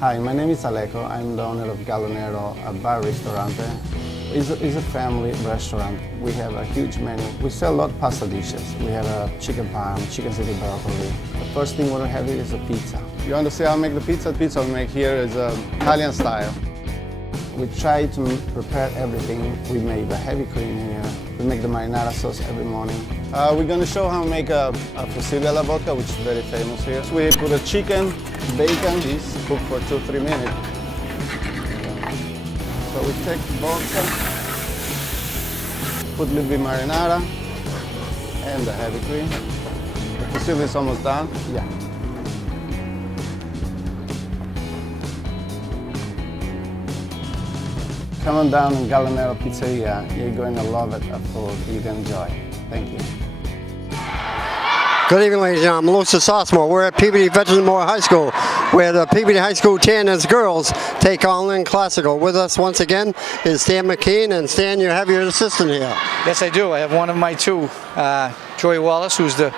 Hi, my name is Alejo. I'm the owner of Galonero, a bar ristorante. It's a family restaurant. We have a huge menu. We sell a lot of pasta dishes. We have a chicken parm, chicken city broccoli. The first thing we're gonna have is a pizza. You want to see how I make the pizza? The pizza we make here is Italian style. We try to prepare everything. We make the heavy cream here. We make the marinara sauce every morning. We're going to show how to make a fusilli alla vodka, which is very famous here. So we put a chicken, bacon, this cook for 2-3 minutes. So we take vodka, put a little bit marinara, and the heavy cream. The fusilli is almost done. Yeah. Come on down in Galonero Pizzeria. You're going to love it, a food you can enjoy. Thank you. Good evening, ladies and gentlemen. I'm Louis Sossmo. We're at Peabody Veterans Memorial High School, where the Peabody High School Tanners girls take on Lynn Classical. With us once again is Stan McKean, and Stan, you have your assistant here. Yes, I do. I have one of my two, Joy Wallace, who's the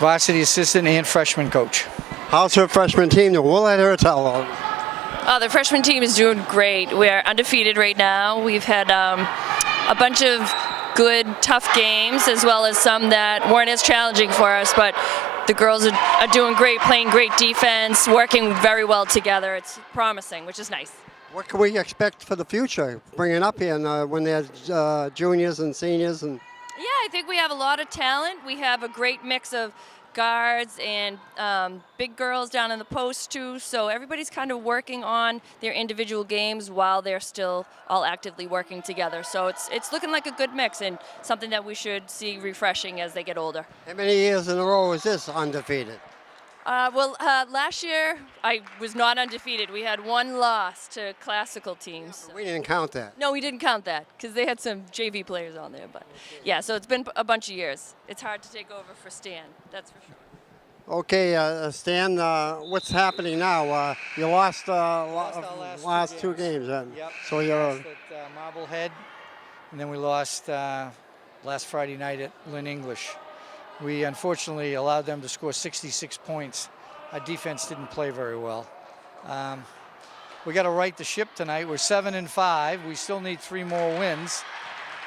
varsity assistant and freshman coach. How's her freshman team? We'll let her tell us. The freshman team is doing great. We are undefeated right now. We've had a bunch of good, tough games, as well as some that weren't as challenging for us, but the girls are doing great, playing great defense, working very well together. It's promising, which is nice. What can we expect for the future, bringing up here when they're juniors and seniors? And Yeah, I think we have a lot of talent. We have a great mix of guards and big girls down in the post too, so everybody's kind of working on their individual games while they're still all actively working together. So it's looking like a good mix and something that we should see refreshing as they get older. how many years in a row is this undefeated? Last year I was not undefeated. We had one loss to classical teams. We didn't count that. No, we didn't count that because they had some JV players on there. But yeah, so it's been a bunch of years. It's hard to take over for Stan, that's for sure. Okay, Stan, what's happening now? You lost last two games. Yep. So we you're lost at Marblehead, and then we lost last Friday night at Lynn English. We unfortunately allowed them to score 66 points. Our defense didn't play very well. We got to right the ship tonight. We're 7-5. We still need 3 more wins.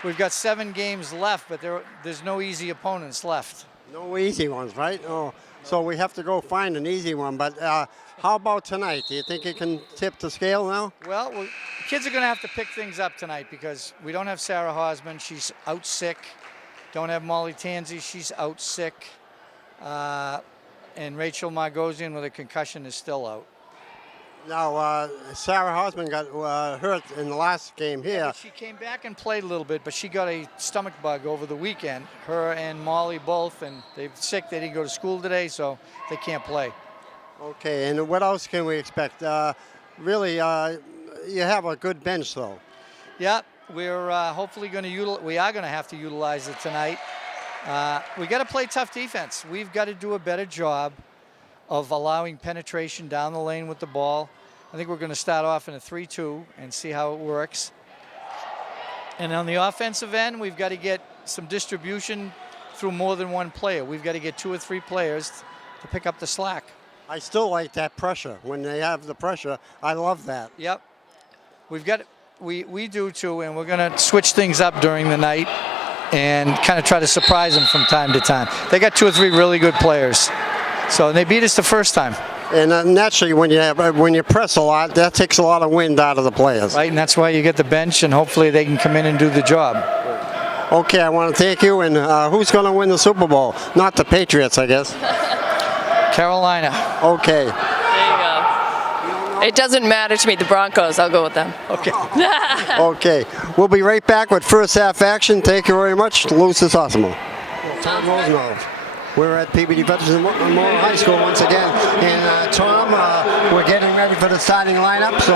We've got 7 games left, but there's no easy opponents left. no easy ones, right? Oh, so we have to go find an easy one. But how about tonight? Do you think you can tip the scale now? Well, the kids are going to have to pick things up tonight because we don't have Sarah Hosman. She's out sick. Don't have Molly Tanzi. She's out sick. And Rachel Margosian with a concussion is still out. Now, Sarah Hosman got hurt in the last game here. Yeah, she came back and played a little bit, but she got a stomach bug over the weekend. Her and Molly both, and they're sick. They didn't go to school today, so they can't play. Okay, and what else can we expect? Really, you have a good bench, though. Yeah, we're hopefully going to we are going to have to utilize it tonight. We got to play tough defense. We've got to do a better job of allowing penetration down the lane with the ball. I think we're going to start off in a 3-2 and see how it works. And on the offensive end, we've got to get some distribution through more than one player. We've got to get 2 or 3 players to pick up the slack. I still like that pressure. When they have the pressure, I love that. Yep. We do too, and we're going to switch things up during the night and kind of try to surprise them from time to time. They got 2 or 3 really good players. So they beat us the first time. And naturally, when you press a lot, that takes a lot of wind out of the players. Right, and that's why you get the bench, and hopefully they can come in and do the job. Okay, I want to thank you. And who's going to win the Super Bowl? Not the Patriots, I guess. Carolina. Okay. There you go. It doesn't matter to me. The Broncos, I'll go with them. Okay. Okay. We'll be right back with first half action. Thank you very much. Louis Sossmo. Tom Rosenov. We're at PVD Veterans Memorial High School once again. And Tom, we're getting ready for the starting lineup, so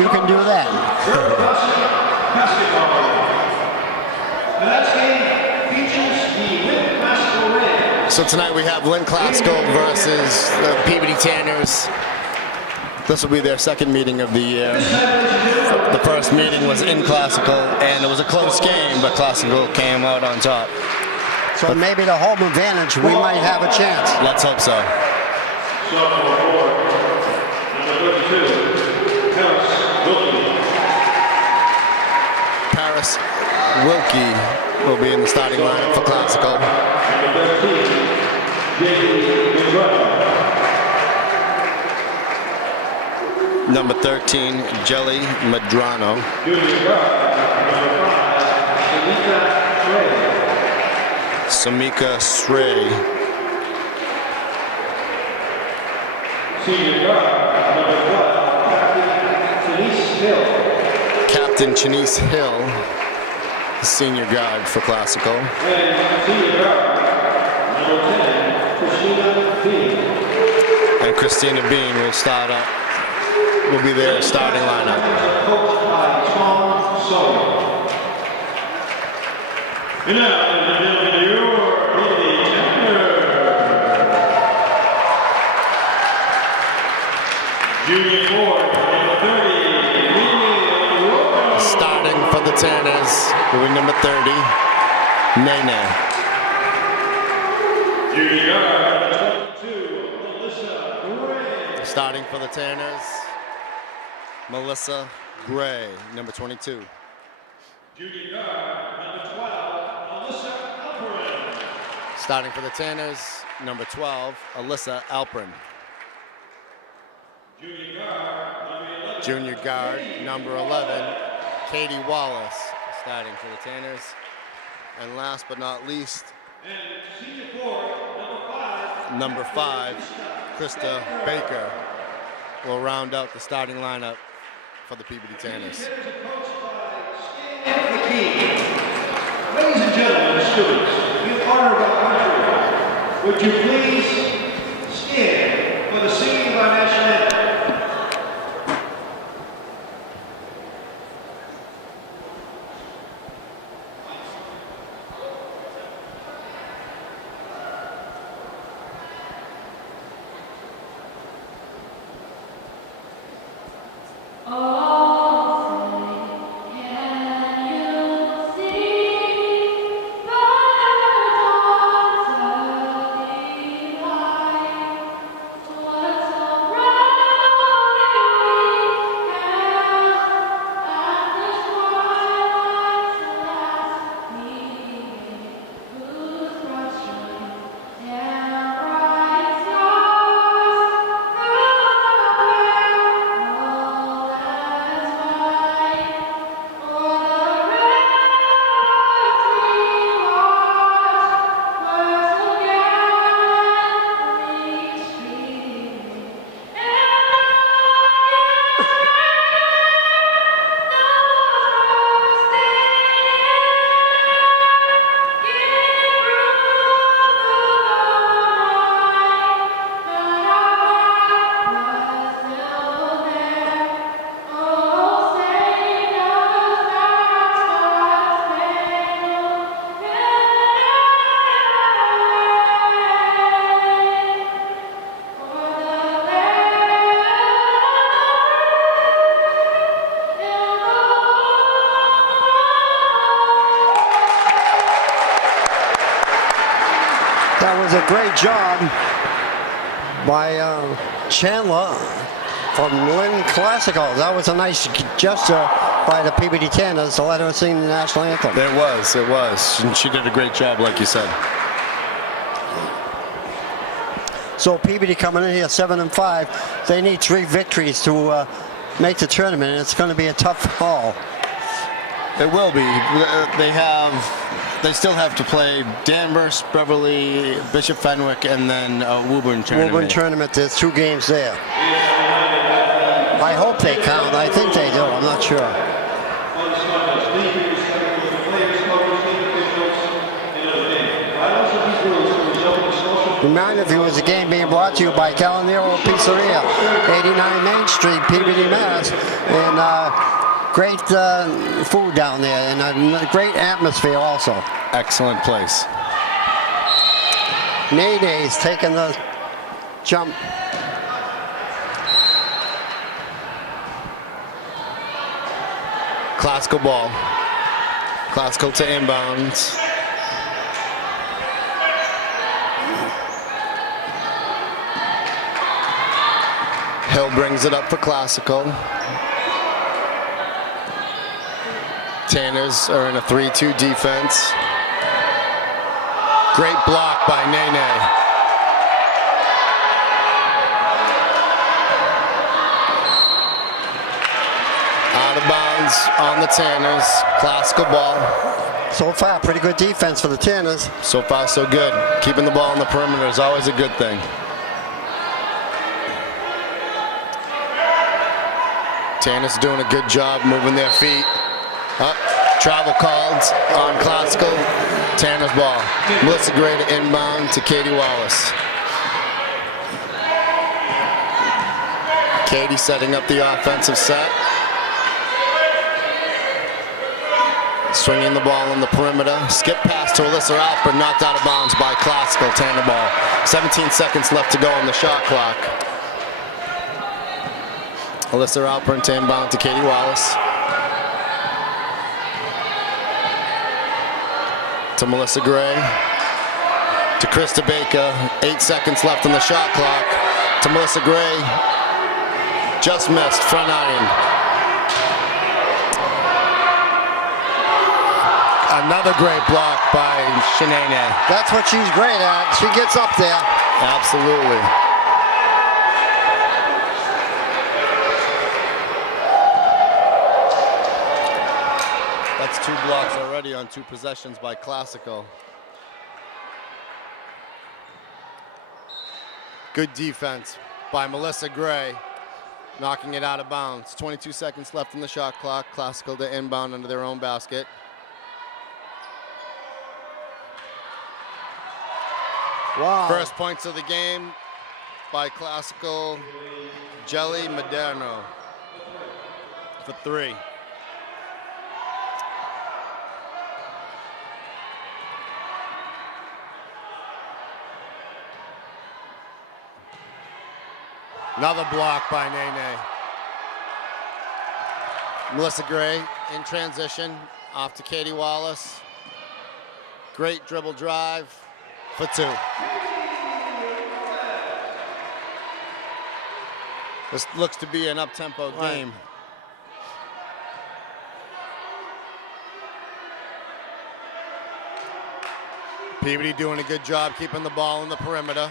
you can do that. So tonight we have Lynn Classical versus the Peabody Tanners. This will be their second meeting of the year. The first meeting was in Classical, and it was a close game, but Classical came out on top. So maybe the home advantage, we might have a chance. Let's hope so. Paris Wilkie will be in the starting lineup for Classical. Number 13, Jelly Medrano. Samika Sray. Captain Chenise Hill, the senior guard for Classical. And Christina Bean will start up. Will be their starting lineup. And now, your junior forward, number 30, starting for the Tanners, will be number 30, Nene. junior guard, number 22, Melissa Gray. Starting for the Tanners, Melissa Gray, number 22. Junior guard, number 12, Alyssa Alperin. Starting for the Tanners, number 12, Alyssa Alperin. Junior guard, number 11, Katie Wallace, starting for the Tanners. And last but not least, Senior forward, number 5, Krista Baker, will round out the starting lineup for the Peabody Tanners. Ladies and gentlemen, students, in honor of our country, would you please stand for the singing of our national anthem? That was a great job by Chandler from Lynn Classical. That was a nice gesture by the Peabody Tanners to let her sing the national anthem. It was. And she did a great job, like you said. So Peabody coming in here 7-5. They need 3 victories to make the tournament, and it's going to be a tough haul. It will be. They still have to play Danvers, Beverly, Bishop Fenwick, and then Woburn tournament. Woburn tournament, there's 2 games there. I hope they count. I think they do. I'm not sure. Remind you, it's a game being brought to you by Calanero Pizzeria, 89 Main Street, Peabody, Mass. And great food down there, and a great atmosphere also. Excellent place. Nene's taking the jump. Classical ball. Classical to inbounds. Hill brings it up for Classical. Tanners are in a 3-2 defense. Great block by Nene. Out of bounds on the Tanners. Classical ball. So far, pretty good defense for the Tanners. So far, so good. Keeping the ball on the perimeter is always a good thing. Tanners doing a good job moving their feet. Travel called on Classical. Tanner's ball. Melissa Gray to inbound to Katie Wallace. Katie setting up the offensive set. Swinging the ball on the perimeter. Skip pass to Alyssa Alper, knocked out of bounds by Classical. Tanner ball. 17 seconds left to go on the shot clock. Alyssa Alper to inbound to Katie Wallace. To Melissa Gray. To Krista Baker. 8 seconds left on the shot clock. To Melissa Gray. Just missed. Front iron. Another great block by Shanae. That's what she's great at. She gets up there. Absolutely. That's 2 blocks already on 2 possessions by Classical. Good defense by Melissa Gray, knocking it out of bounds. 22 seconds left on the shot clock. Classical to inbound under their own basket. Wow. First points of the game by Classical Jelly Maderno for 3. Another block by Nene. Melissa Gray in transition, off to Katie Wallace. Great dribble drive for 2. This looks to be an up-tempo game. Peabody doing a good job keeping the ball on the perimeter.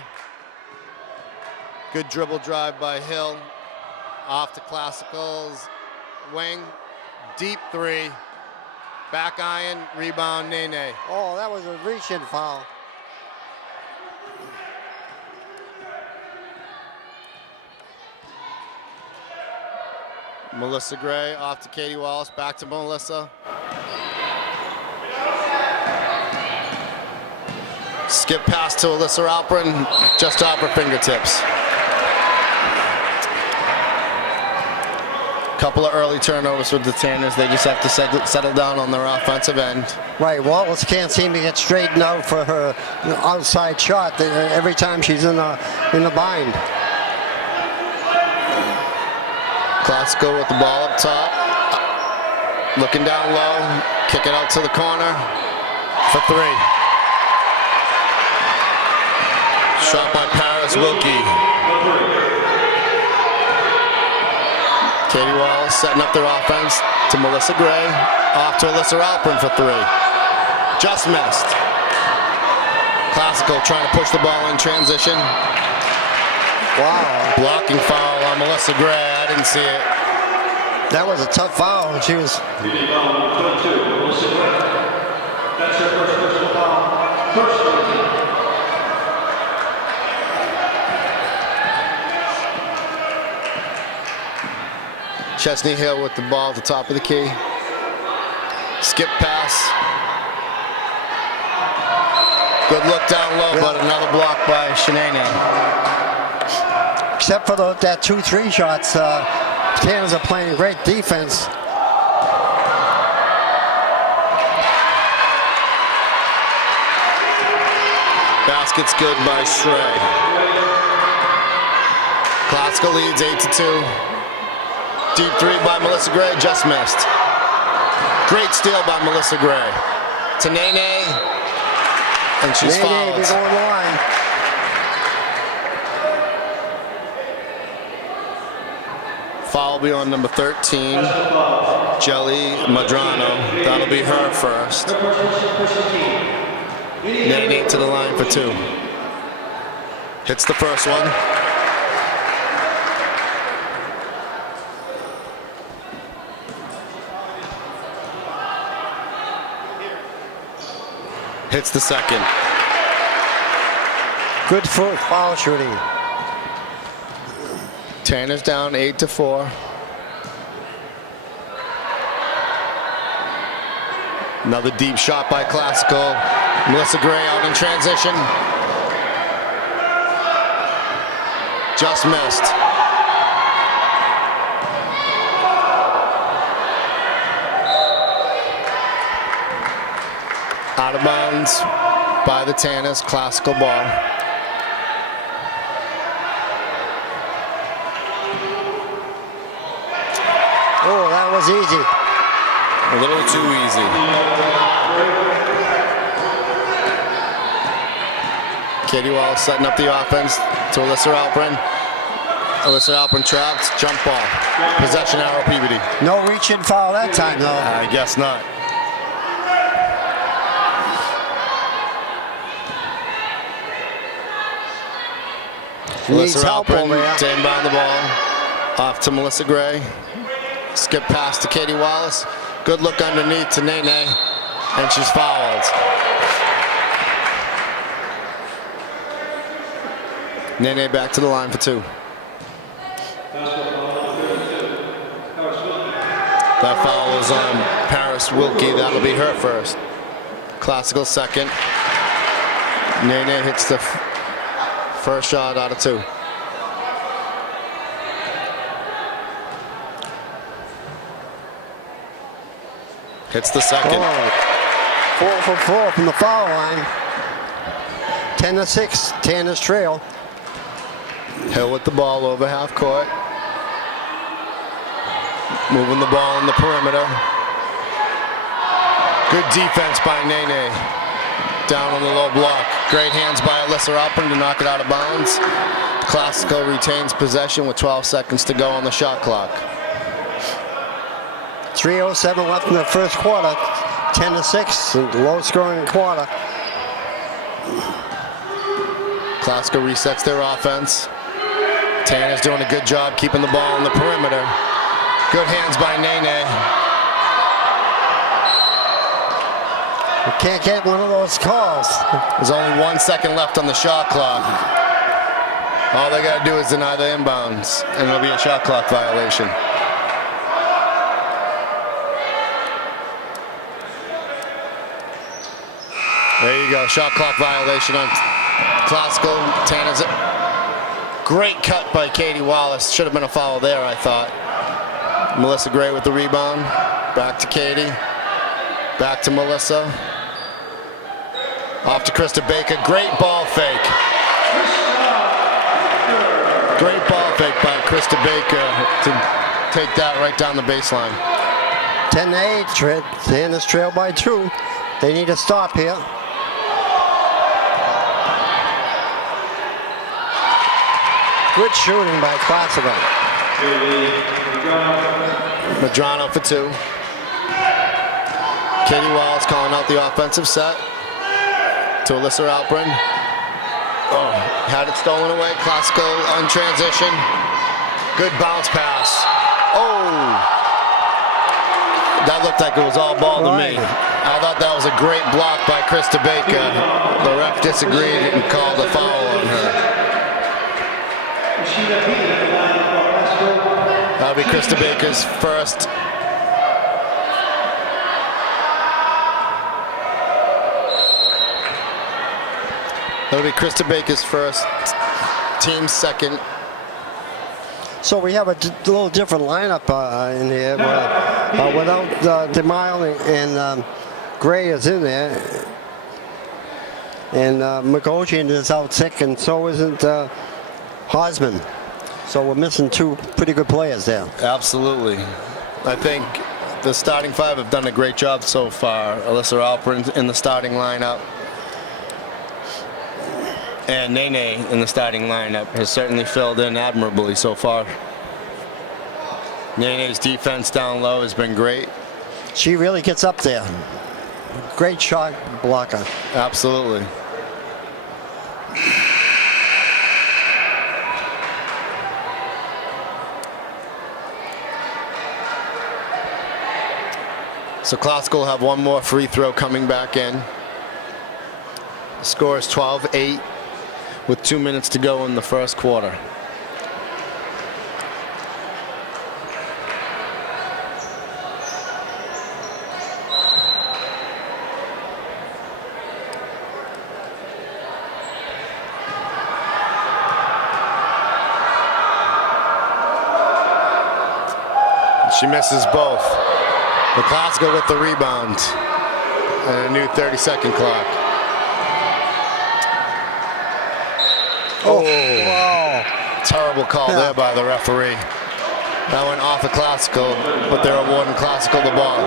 Good dribble drive by Hill. Off to Classical's wing. Deep 3. Back iron, rebound, Nene. Oh, that was a reach-in foul. Melissa Gray off to Katie Wallace, back to Melissa. Skip pass to Alyssa Alperin, just off her fingertips. Couple of early turnovers with the Tanners. They just have to settle down on their offensive end. Right, Wallace can't seem to get straightened out for her outside shot every time she's in the bind. Classical with the ball up top. Looking down low, kick it out to the corner for 3. Shot by Paris Wilkie. Katie Wallace setting up their offense to Melissa Gray. Off to Alyssa Alperin for 3. Just missed. Classical trying to push the ball in transition. Wow. Blocking foul on Melissa Gray. I didn't see it. That was a tough foul. She was... That's her first personal foul. First personal. Chesney Hill with the ball at the top of the key. Skip pass. Good look down low, but another block by Shanae. Except for that 2-3 shots, Tanners are playing great defense. Basket's good by Shrey. Classical leads 8-2. Deep 3 by Melissa Gray, just missed. Great steal by Melissa Gray. To Nene, and she's fouled. Nene going line. foul will be on number 13, Jelly Madrano. That'll be her first. Nene to the line for 2. Hits the first one. Hits the second. Good foul shooting. Tanner's down 8-4. Another deep shot by Classical. Melissa Gray out in transition. Just missed. Out of bounds by the Tanners. Classical ball. Oh, that was easy. A little too easy. Katie Wallace setting up the offense to Alyssa Alprin. Alyssa Alprin trapped, jump ball. Possession arrow Peabody. No reach-in foul that time, though. I guess not. Needs Alyssa help Alprin over there. to inbound the ball. Off to Melissa Gray. Skip pass to Katie Wallace. Good look underneath to Nene. And she's fouled. Nene back to the line for 2. That foul was on Paris Wilkie. That'll be her first. Classical second. Nene hits the first shot out of 2. Hits the second. Oh, 4 for 4 from the foul line. 10-6, Tanner's trail. Hill with the ball over half court. Moving the ball in the perimeter. Good defense by Nene. Down on the low block. Great hands by Alyssa Alprin to knock it out of bounds. Classical retains possession with 12 seconds to go on the shot clock. 3:07 left in the first quarter. 10-6, low scoring quarter. Classical resets their offense. Tanner's doing a good job keeping the ball on the perimeter. Good hands by Nene. You can't get one of those calls. There's only 1 second left on the shot clock. All they got to do is deny the inbounds, and it'll be a shot clock violation. There you go, shot clock violation on Classical. Tanner's great cut by Katie Wallace. Should have been a foul there, I thought. Melissa Gray with the rebound. Back to Katie. Back to Melissa. Off to Krista Baker. Great ball fake. Great ball fake by Krista Baker to take that right down the baseline. 10-8, Tanner's trail by 2. They need a stop here. Good shooting by Classical. Madrano for 2. Katie Wallace calling out the offensive set to Alyssa Alprin. Oh, had it stolen away. Classical on transition. Good bounce pass. Oh, that looked like it was all ball to me. I thought that was a great block by Krista Baker. The ref disagreed and called a foul on her. That'll be Krista Baker's first. That'll be Krista Baker's first, team's second. So we have a little different lineup in here. Without DeMille and Gray is in there. And McOcean is out sick, and so isn't Hosman. So we're missing 2 pretty good players there. Absolutely. I think the starting 5 have done a great job so far. Alyssa Alprin in the starting lineup. And Nene in the starting lineup has certainly filled in admirably so far. Nene's defense down low has been great. She really gets up there. Great shot blocker. Absolutely. So Classical will have one more free throw coming back in. The score is 12-8 with 2 minutes to go in the first quarter. She misses both. The Classical with the rebound and a new 30-second clock. Oh, wow. Terrible call there by the referee. That went off of Classical, but they're awarding Classical the ball.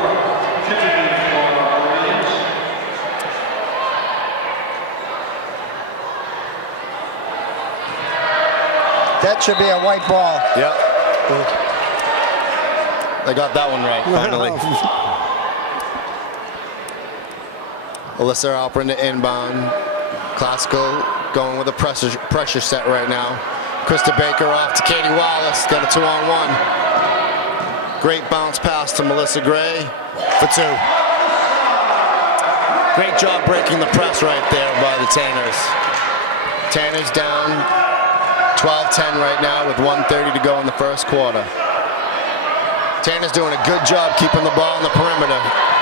That should be a white ball. Yep. They got that one right, finally. Alyssa Alpern to inbound. Classical going with a pressure set right now. Krista Baker off to Katie Wallace. Got a 2-on-1. Great bounce pass to Melissa Gray for 2. Great job breaking the press right there by the Tanners. Tanners down 12-10 right now with 1:30 to go in the first quarter. Tanner's doing a good job keeping the ball on the perimeter.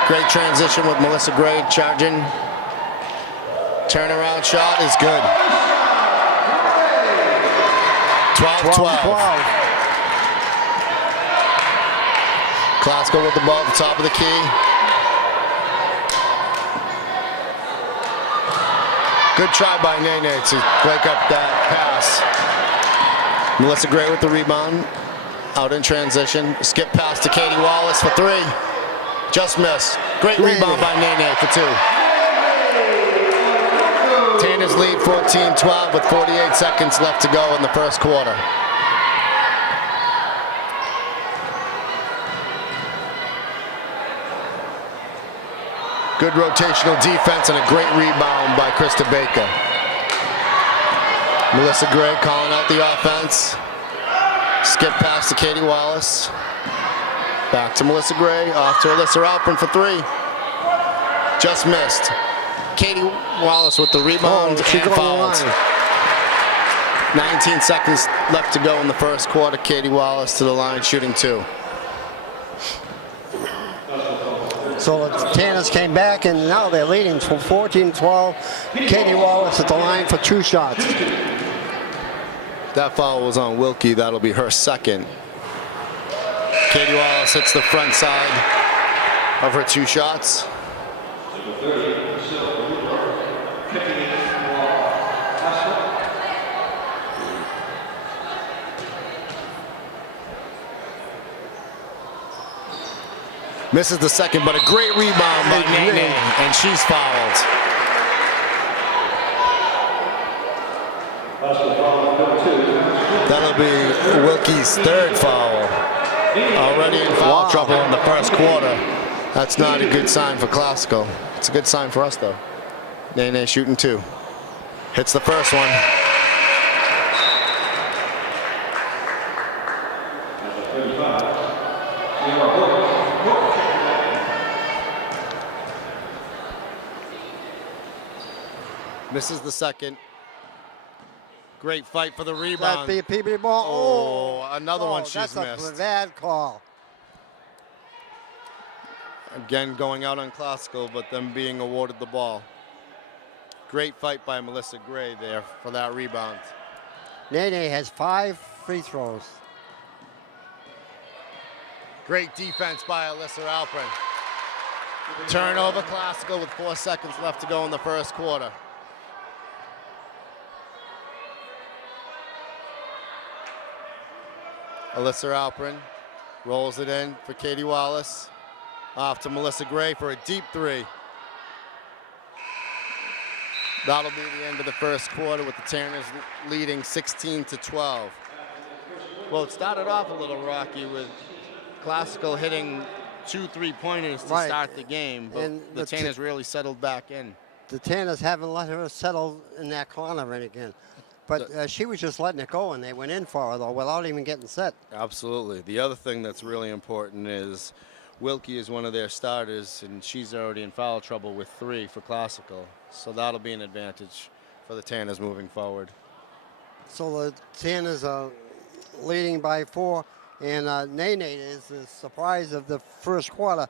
Great transition with Melissa Gray charging. Turnaround shot is good. 12-12. Classical with the ball at the top of the key. Good try by Nene to break up that pass. Melissa Gray with the rebound. Out in transition, skip pass to Katie Wallace for 3. Just miss. Great rebound by Nene for 2. Tanners lead 14-12 with 48 seconds left to go in the first quarter. Good rotational defense and a great rebound by Krista Baker. Melissa Gray calling out the offense. Skip pass to Katie Wallace. Back to Melissa Gray. Off to Alyssa Alpern for 3. Just missed. Katie Wallace with the rebound and fouled. 19 seconds left to go in the first quarter. Katie Wallace to the line shooting 2. So the Tanners came back and now they're leading from 14-12. Katie Wallace at the line for 2 shots. That foul was on Wilkie. That'll be her second. Katie Wallace hits the front side of her 2 shots. Misses the second, but a great rebound by Nene, and she's fouled. That'll be Wilkie's 3rd foul. Already in foul trouble in the first quarter. That's not a good sign for Classical. It's a good sign for us, though. Nene shooting 2. Hits the first one. Misses the second. Great fight for the rebound. That'd be a PB ball. Oh, another one she's missed. That's a bad call. Again, going out on Classical, but them being awarded the ball. Great fight by Melissa Gray there for that rebound. Nene has 5 free throws. Great defense by Alyssa Alpern. Turnover Classical with 4 seconds left to go in the first quarter. Alyssa Alpern rolls it in for Katie Wallace. Off to Melissa Gray for a deep 3. That'll be the end of the first quarter with the Tanners leading 16-12. Well, it started off a little rocky with Classical hitting 2 3-pointers to Right. start the game, but And the Tanners really settled back in. The Tanners haven't let her settle in that corner again. But she was just letting it go, and they went in for her, though, without even getting set. Absolutely. The other thing that's really important is Wilkie is one of their starters, and she's already in foul trouble with 3 for Classical. So that'll be an advantage for the Tanners moving forward. So the Tanners are leading by 4, and Nene is the surprise of the first quarter.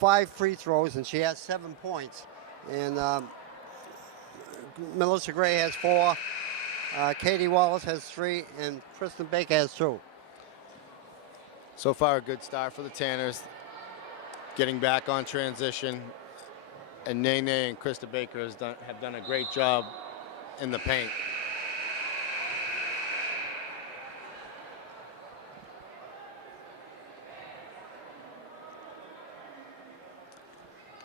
5 free throws, and she has 7 points. And Melissa Gray has 4. Katie Wallace has 3, and Kristen Baker has 2. So far, a good start for the Tanners. Getting back on transition. And Nene and Krista Baker have done a great job in the paint.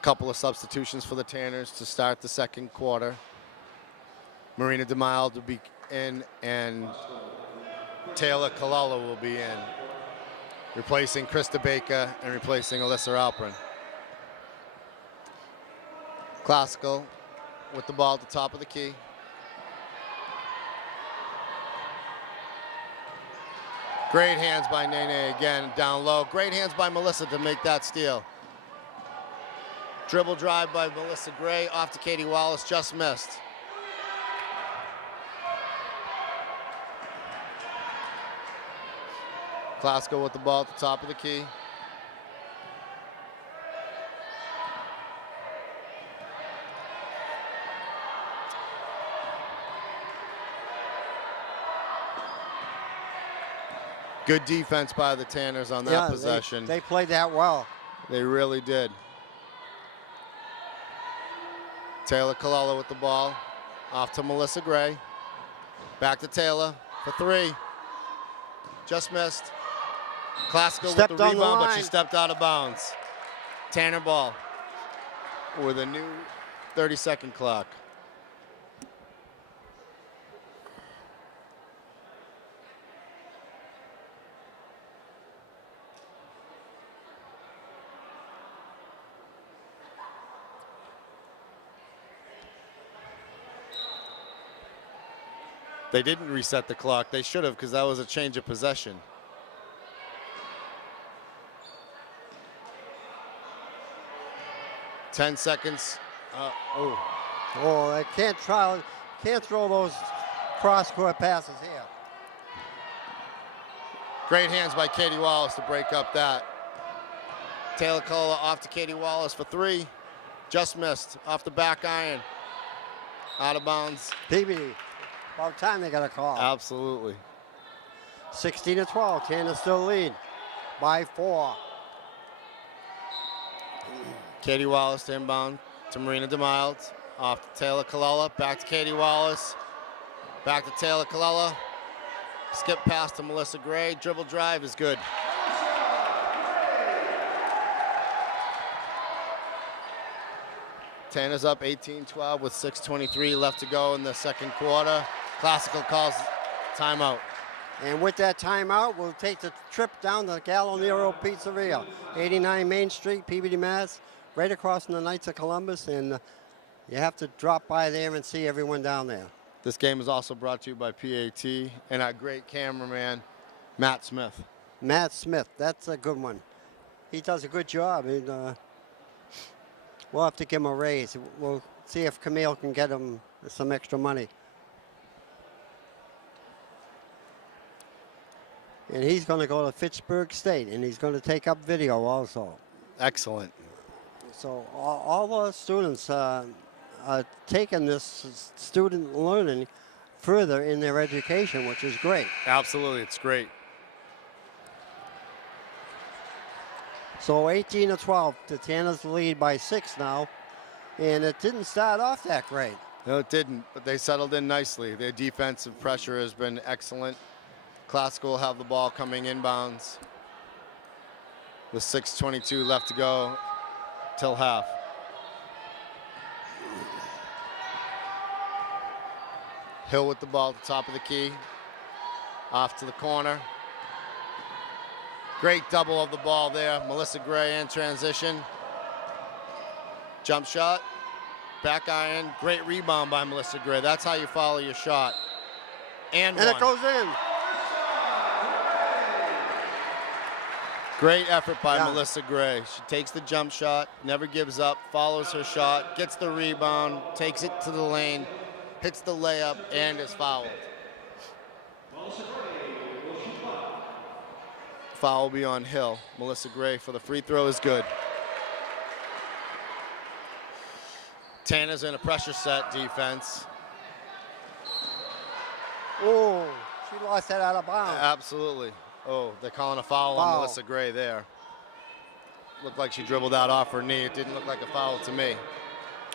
Couple of substitutions for the Tanners to start the second quarter. Marina DeMille will be in, and Taylor Kalala will be in, replacing Krista Baker and replacing Alyssa Alprin. Classical with the ball at the top of the key. Great hands by Nene again, down low. Great hands by Melissa to make that steal. Dribble drive by Melissa Gray off to Katie Wallace, just missed. Classical with the ball at the top of the key. Good defense by the Tanners on that possession. They played that well. They really did. Taylor Kalala with the ball. Off to Melissa Gray. Back to Taylor for 3. Just missed. Classical with the rebound, but she stepped out of bounds. Tanner ball with a new 30-second clock. They didn't reset the clock. They should have, because that was a change of possession. Ten seconds. I can't throw those cross-court passes here. Great hands by Katie Wallace to break up that. Taylor Cola off to Katie Wallace for 3. Just missed off the back iron. Out of bounds. PBD. About time they got a call. Absolutely. 16-12. Tanners still lead by 4. Katie Wallace to inbound to Marina DeMille. Off to Taylor Kalala. Back to Katie Wallace. Back to Taylor Kalala. Skip pass to Melissa Gray. Dribble drive is good. Tanners up 18-12 with 6:23 left to go in the second quarter. Classical calls timeout. And with that timeout, we'll take the trip down to Gallo Nero Pizzeria, 89 Main Street, Peabody, Mass, right across from the Knights of Columbus. And you have to drop by there and see everyone down there. This game is also brought to you by PAT and our great cameraman, Matt Smith. Matt Smith, that's a good one. He does a good job. And, we'll have to give him a raise. We'll see if Camille can get him some extra money. And he's going to go to Fitchburg State, and he's going to take up video also. Excellent. So all the students are taking this student learning further in their education, which is great. Absolutely, it's great. So 18-12, the Tanners lead by 6 now, and it didn't start off that great. No, it didn't, but they settled in nicely. Their defensive pressure has been excellent. Classical will have the ball coming inbounds with 6:22 left to go till half. Hill with the ball at the top of the key. Off to the corner. Great double of the ball there. Melissa Gray in transition. Jump shot. Back iron. Great rebound by Melissa Gray. That's how you follow your shot. And it goes in. Great effort by Yeah. Melissa Gray. She takes the jump shot, never gives up, follows her shot, gets the rebound, takes it to the lane, hits the layup, and is fouled. Foul will be on Hill. Melissa Gray for the free throw is good. Tanner's in a pressure set defense. Oh, she lost that out of bounds. Absolutely. Oh, they're calling a foul on Melissa Gray there. Looked like she dribbled out off her knee. It didn't look like a foul to me.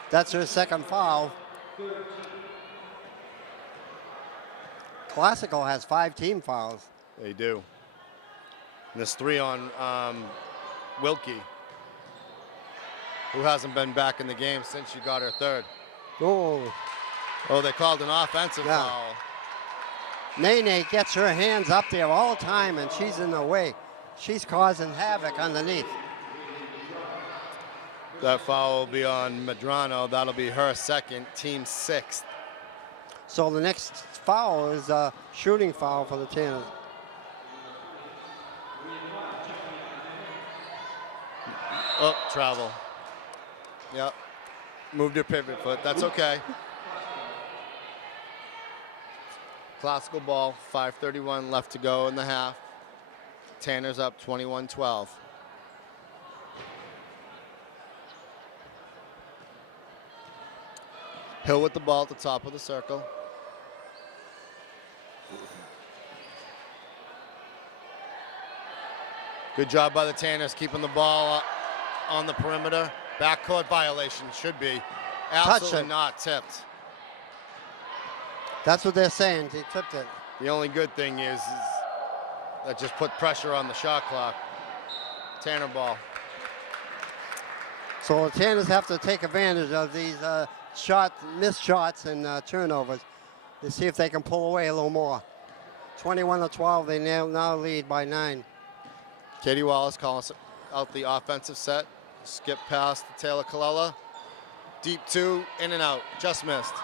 That's her second foul. Classical has 5 team fouls. They do. And there's 3 on Wilkie, who hasn't been back in the game since she got her third. Oh, They called an offensive foul. Nene gets her hands up there all the time, and she's in the way. She's causing havoc underneath. That foul will be on Medrano. That'll be her second, team 6th. So the next foul is a shooting foul for the Tanners. Oh, travel. Yep. Moved her pivot foot. That's okay. Classical ball, 5:31 left to go in the half. Tanner's up 21-12. Hill with the ball at the top of the circle. Good job by the Tanners keeping the ball on the perimeter. Backcourt violation, should be. Absolutely not tipped. That's what they're saying. They tipped it. The only good thing is that just put pressure on the shot clock. Tanner ball. So the Tanners have to take advantage of these missed shots and turnovers to see if they can pull away a little more. 21-12, they now lead by 9. Katie Wallace calling out the offensive set. Skip past to Taylor Colella. Deep 2, in and out, just missed.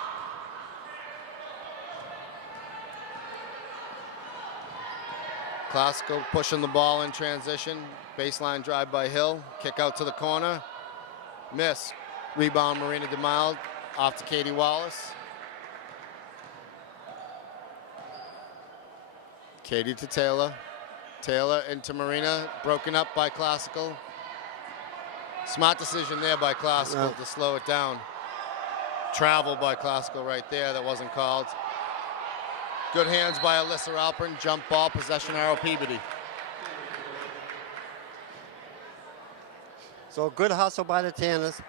Classical pushing the ball in transition. Baseline drive by Hill. Kick out to the corner. Miss. Rebound Marina DeMild. Off to Katie Wallace. Katie to Taylor. Taylor into Marina. Broken up by Classical. Smart decision there by Classical to slow it down. Travel by Classical right there. That wasn't called. Good hands by Alyssa Alpern. Jump ball, possession arrow, Peabody. So good hustle by the Tanners.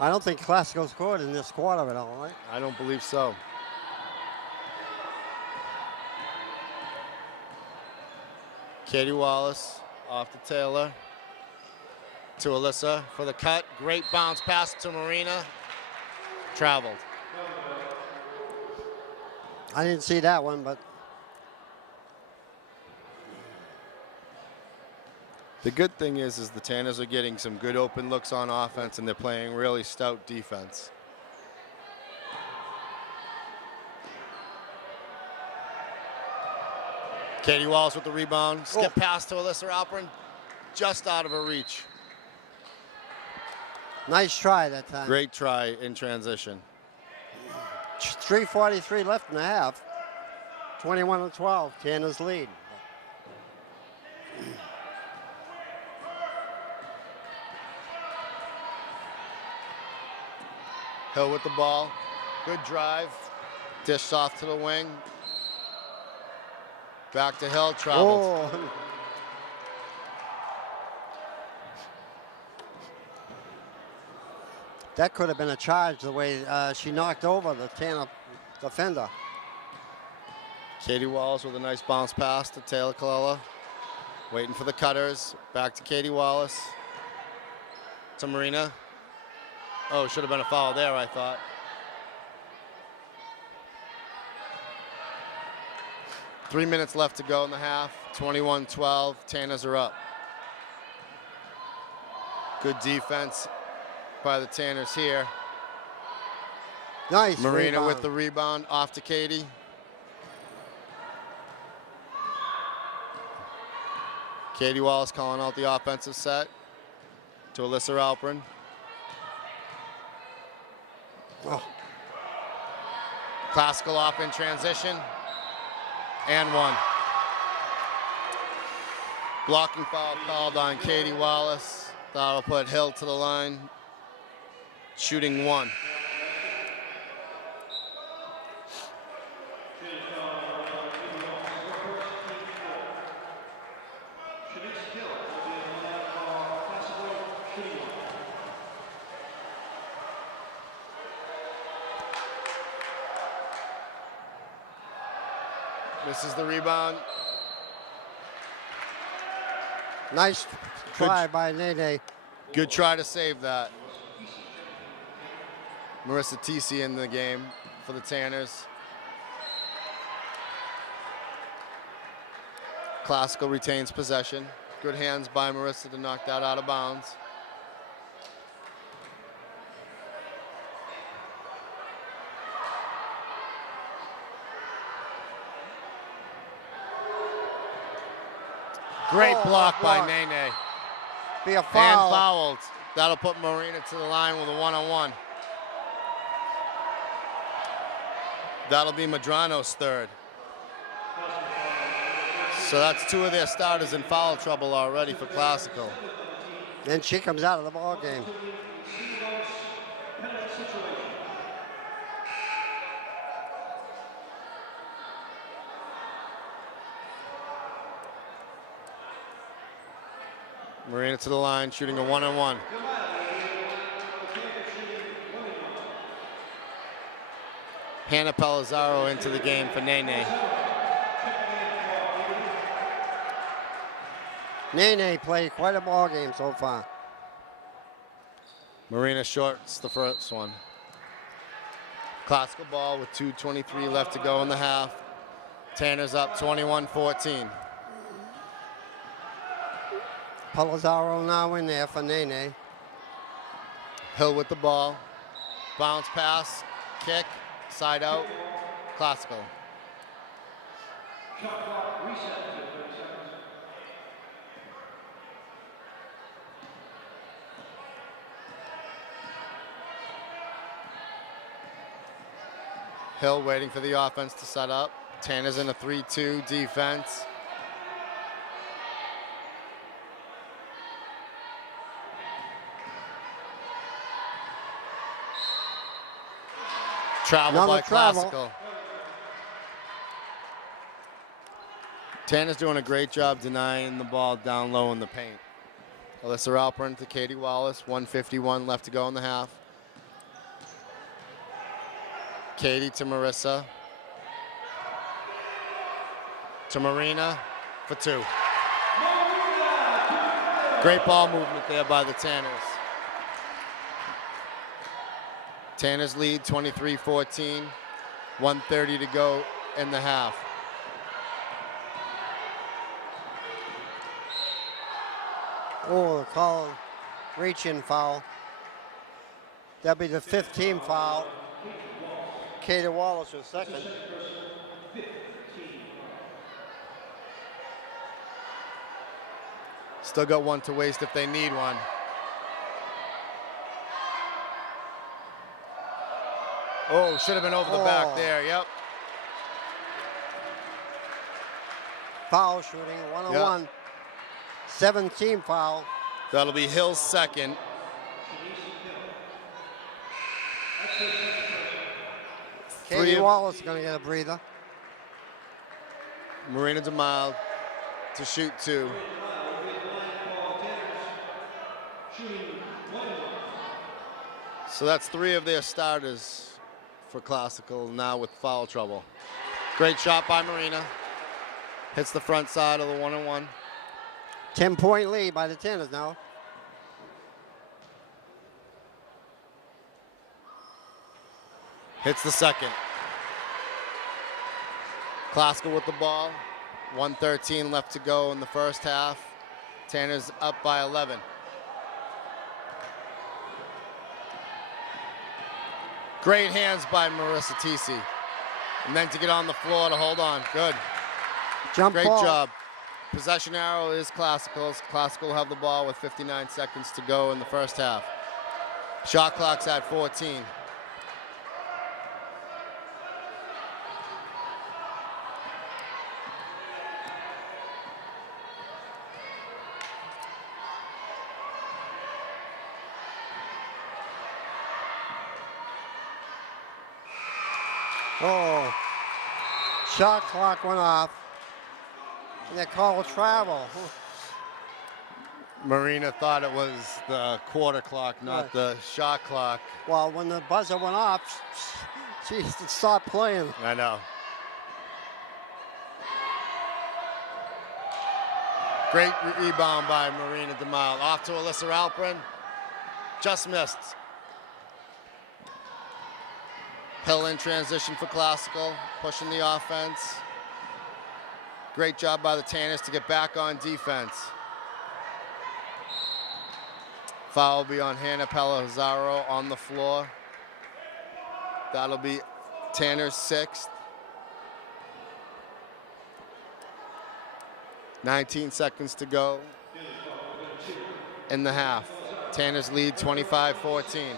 I don't think Classical scored in this quarter at all, right? I don't believe so. Katie Wallace off to Taylor. To Alyssa for the cut. Great bounce pass to Marina. Traveled. I didn't see that one, but The good thing is the Tanners are getting some good open looks on offense, and they're playing really stout defense. Katie Wallace with the rebound. Skip pass to Alyssa Alpern, just out of her reach. nice try that time. Great try in transition. 3:43 left in the half. 21-12, Tanners lead. Hill with the ball. Good drive. Dished off to the wing. Back to Hill. Traveled. Oh. That could have been a charge the way she knocked over the Tanner defender. Katie Wallace with a nice bounce pass to Taylor Colella. Waiting for the cutters. Back to Katie Wallace. To Marina. Oh, should have been a foul there, I thought. 3 minutes left to go in the half. 21-12. Tanners are up. Good defense by the Tanners here. Nice Marina rebound. with the rebound off to Katie. Katie Wallace calling out the offensive set to Alyssa Alpern. Oh, Classical off in transition. And one. Blocking foul called on Katie Wallace. That'll put Hill to the line. Shooting one. This is the rebound. nice try by Nene. Good try to save that. Marissa Tisi in the game for the Tanners. Classical retains possession. Good hands by Marissa to knock that out of bounds. Great block by Nene. Be a And foul. fouled. That'll put Marina to the line with a one-on-one. That'll be Madrano's third. So that's two of their starters in foul trouble already for Classical. Then she comes out of the ball game. Marina to the line, shooting a one-on-one. Hannah Palazzaro into the game for Nene. Nene played quite a ball game so far. Marina shorts the first one. Classical ball with 2:23 left to go in the half. Tanner's up 21-14. Palazzaro now in there for Nene. Hill with the ball. Bounce pass, kick, side out, Classical. Hill waiting for the offense to set up. Tanner's in a 3-2 defense. Travel Another by travel. Classical. Tanner's doing a great job denying the ball down low in the paint. Alyssa Alpern to Katie Wallace, 1:51 left to go in the half. Katie to Marissa. To Marina for two. Great ball movement there by the Tanners. Tanners lead 23-14, 1:30 to go in the half. Oh, call reach-in foul. That'll be the 15th foul. Katie Wallace was second. Still got one to waste if they need one. Oh, should have been over the back there, yep. Foul shooting, one-on-one. 17 foul. That'll be Hill's second. Katie Wallace is going to get a breather. Marina DeMille to shoot two. So that's three of their starters for Classical now with foul trouble. Great shot by Marina. Hits the front side of the one-on-one. 10-point lead by the Tanners now. Hits the second. Classical with the ball. 1:13 left to go in the first half. Tanner's up by 11. Great hands by Marissa Tisi. And then to get on the floor to hold on. Good. Jump Great ball. job. Possession arrow is Classical's. Classical will have the ball with 59 seconds to go in the first half. Shot clock's at 14. Oh, shot clock went off. And they call travel. Marina thought it was the quarter clock, not Right. the shot clock. Well, when the buzzer went off, she stopped playing. I know. Great rebound by Marina DeMille. Off to Alyssa Alprin. Just missed. Hill in transition for Classical, pushing the offense. Great job by the Tanners to get back on defense. Foul will be on Hannah Pelazaro on the floor. That'll be Tanner's 6th. 19 seconds to go in the half. Tanners lead 25-14.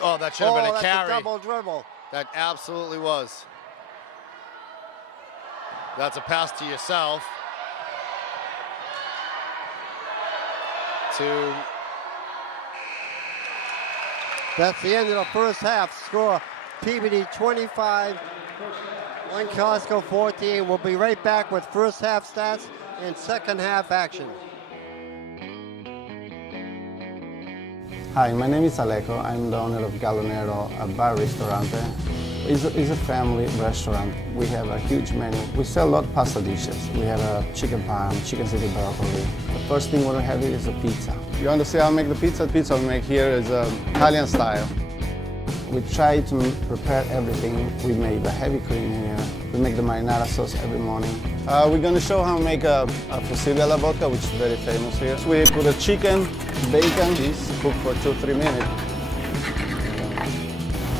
Oh, that should have been a that's carry. a double dribble. That absolutely was. That's a pass to yourself. That's the end of the first half. Score Peabody 25, Lynn Costco 14. We'll be right back with first half stats and second half action. Hi, my name is Alejo. I'm the owner of Galonero, a bar ristorante. It's a family restaurant. We have a huge menu. We sell a lot of pasta dishes. We have a chicken parm, chicken city broccoli. The first thing we're having is a pizza. You want to see how I make the pizza? The pizza we make here is Italian style. We try to prepare everything. We make the heavy cream here. We make the marinara sauce every morning. We're going to show how to make a fusilli alla vodka, which is very famous here. So we put a chicken, bacon, cheese, cook for 2-3 minutes.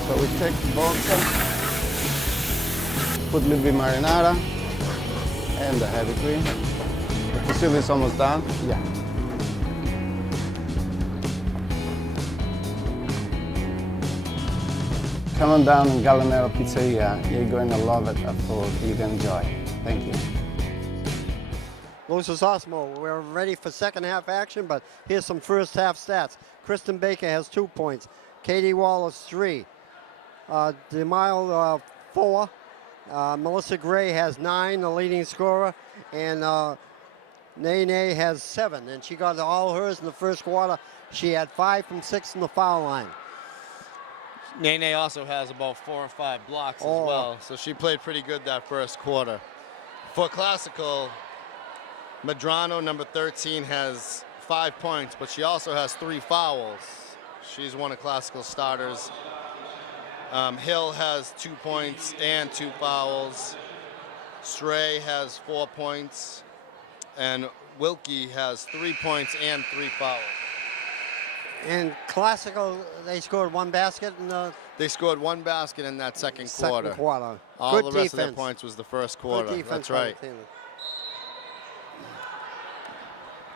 So we take vodka, put a little bit marinara, and the heavy cream. The fusilli is almost done. Yeah. Come on down in Galonero Pizzeria. You're going to love it, a food you can enjoy. Thank you. Lucis Osmo, we're ready for second half action, but here's some first half stats. Kristen Baker has 2 points. Katie Wallace 3. DeMille 4. Melissa Gray has 9, the leading scorer. And Nene has 7. And she got all hers in the first quarter. She had 5 from 6 in the foul line. Nene also has about 4 or 5 blocks as well, so she played pretty good that first quarter. For Classical, Medrano, number 13, has 5 points, but she also has 3 fouls. She's one of Classical starters. Hill has 2 points and 2 fouls. Stray has 4 points, and Wilkie has 3 points and 3 fouls. And Classical, they scored 1 basket in the They scored 1 basket in that second quarter. All Good the defense. rest of their points was the first quarter. Good defense That's right. by the team.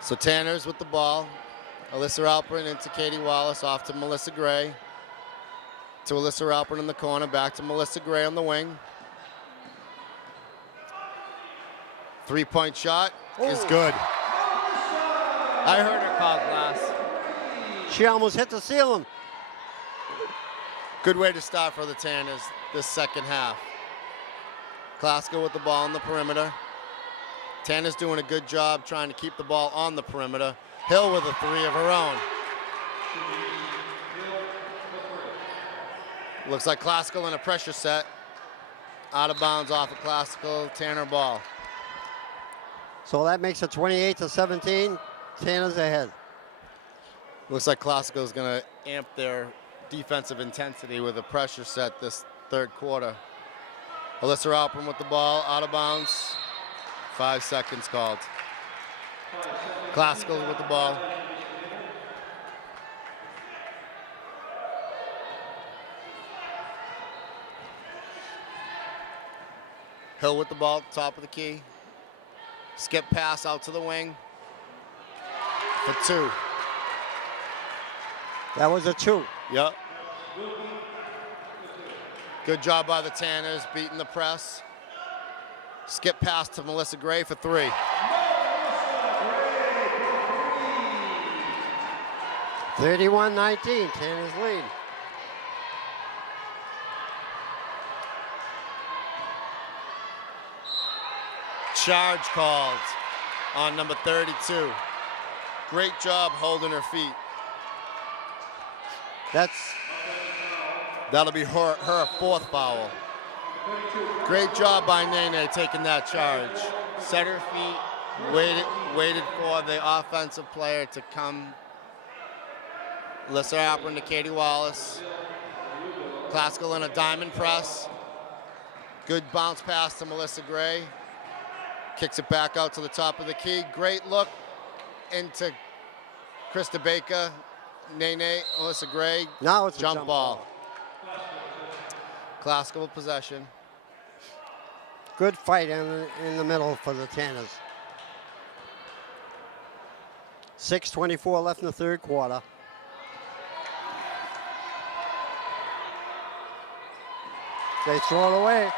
So Tanner's with the ball. Alyssa Alprin into Katie Wallace, off to Melissa Gray. To Alyssa Alprin in the corner, back to Melissa Gray on the wing. 3-point shot is good. I heard her call glass. She almost hit the ceiling. Good way to start for the Tanners this second half. Klaska with the ball on the perimeter. Tanner's doing a good job trying to keep the ball on the perimeter. Hill with a 3 of her own. Looks like Classical in a pressure set. Out of bounds off of Classical, Tanner ball. So that makes it 28-17. Tanner's ahead. Looks like Classical is going to amp their defensive intensity with a pressure set this third quarter. Alyssa Alpern with the ball, out of bounds. 5 seconds called. Classical with the ball. Hill with the ball, top of the key. Skip pass out to the wing for 2. That was a 2. Yep. Good job by the Tanners, beating the press. Skip pass to Melissa Gray for 3. (31-19), Tanners lead. Charge called on number 32. Great job holding her feet. That'll be her 4th foul. Great job by Nene taking that charge. Set her feet, waited for the offensive player to come. Alyssa Alpern to Katie Wallace. Classical in a diamond press. Good bounce pass to Melissa Gray. Kicks it back out to the top of the key. Great look into Krista Baker. Nene, Melissa Gray. Now it's a jump ball. Classical possession. Good fight in the middle for the Tanners. 6:24 left in the third quarter. They throw it away.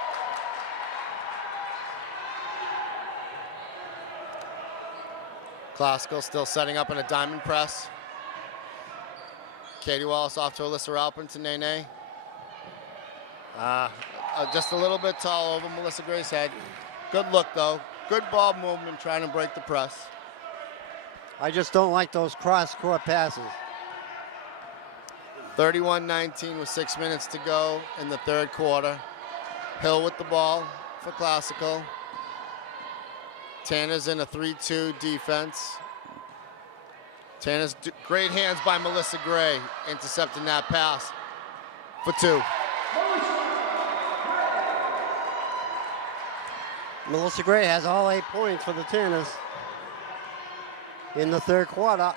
Classical still setting up in a diamond press. Katie Wallace off to Alyssa Alpern to Nene. Just a little bit tall over Melissa Gray's head. Good look though. Good ball movement trying to break the press. I just don't like those cross-court passes. 31-19 with 6 minutes to go in the third quarter. Hill with the ball for Classical. Tanner's in a 3-2 defense. Tanner's great hands by Melissa Gray, intercepting that pass for 2. Melissa Gray has all 8 points for the Tanners in the third quarter.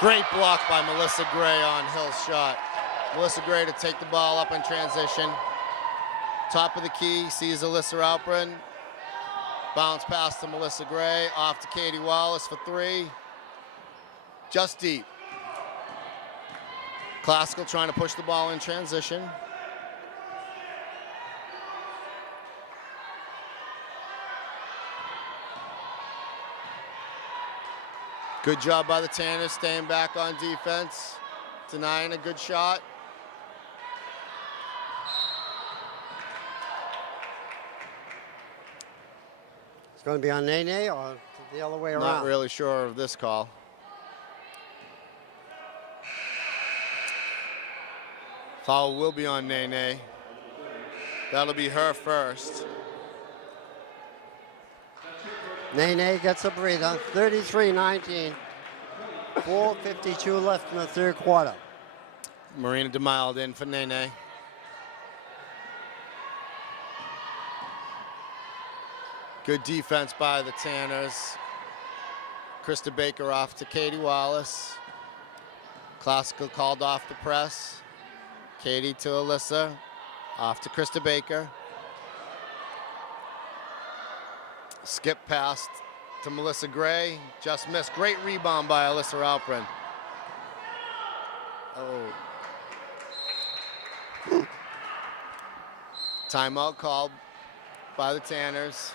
Great block by Melissa Gray on Hill's shot. Melissa Gray to take the ball up in transition. Top of the key, sees Alyssa Alpern. Bounce pass to Melissa Gray, off to Katie Wallace for 3. Just deep. Classical trying to push the ball in transition. Good job by the Tanners staying back on defense, denying a good shot. It's going to be on Nene or the other way around? Not really sure of this call. Foul will be on Nene. That'll be her first. Nene gets a breather, 33-19. 4:52 left in the third quarter. Marina DeMild in for Nene. Good defense by the Tanners. Krista Baker off to Katie Wallace. Classical called off the press. Katie to Alyssa. Off to Krista Baker. Skip past to Melissa Gray. Just missed. Great rebound by Alyssa Alpern. Oh. Timeout called by the Tanners.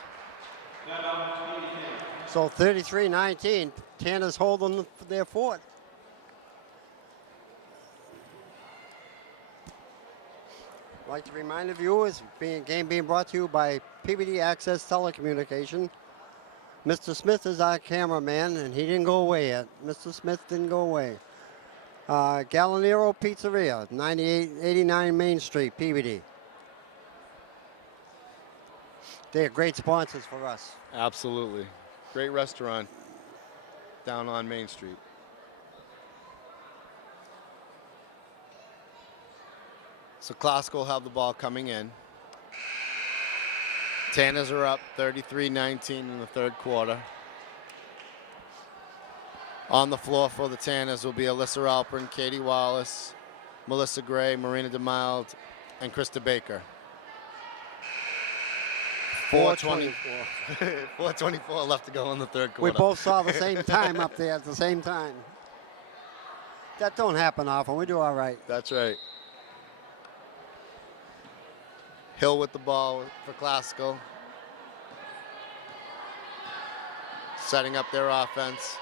So 33-19, Tanners holding their fort. I'd like to remind the viewers, game being brought to you by PVD Access Telecommunication. Mr. Smith is our cameraman, and he didn't go away yet. Mr. Smith didn't go away. Gallinero Pizzeria, 9889 Main Street, PVD. They are great sponsors for us. Absolutely. Great restaurant down on Main Street. So Classical have the ball coming in. Tanners are up 33-19 in the third quarter. On the floor for the Tanners will be Alyssa Alpern, Katie Wallace, Melissa Gray, Marina DeMild, and Krista Baker. 4:24 left to go in the third We quarter. both saw the same time up there at the same time. That don't happen often. We do all right. That's right. Hill with the ball for Classical. Setting up their offense.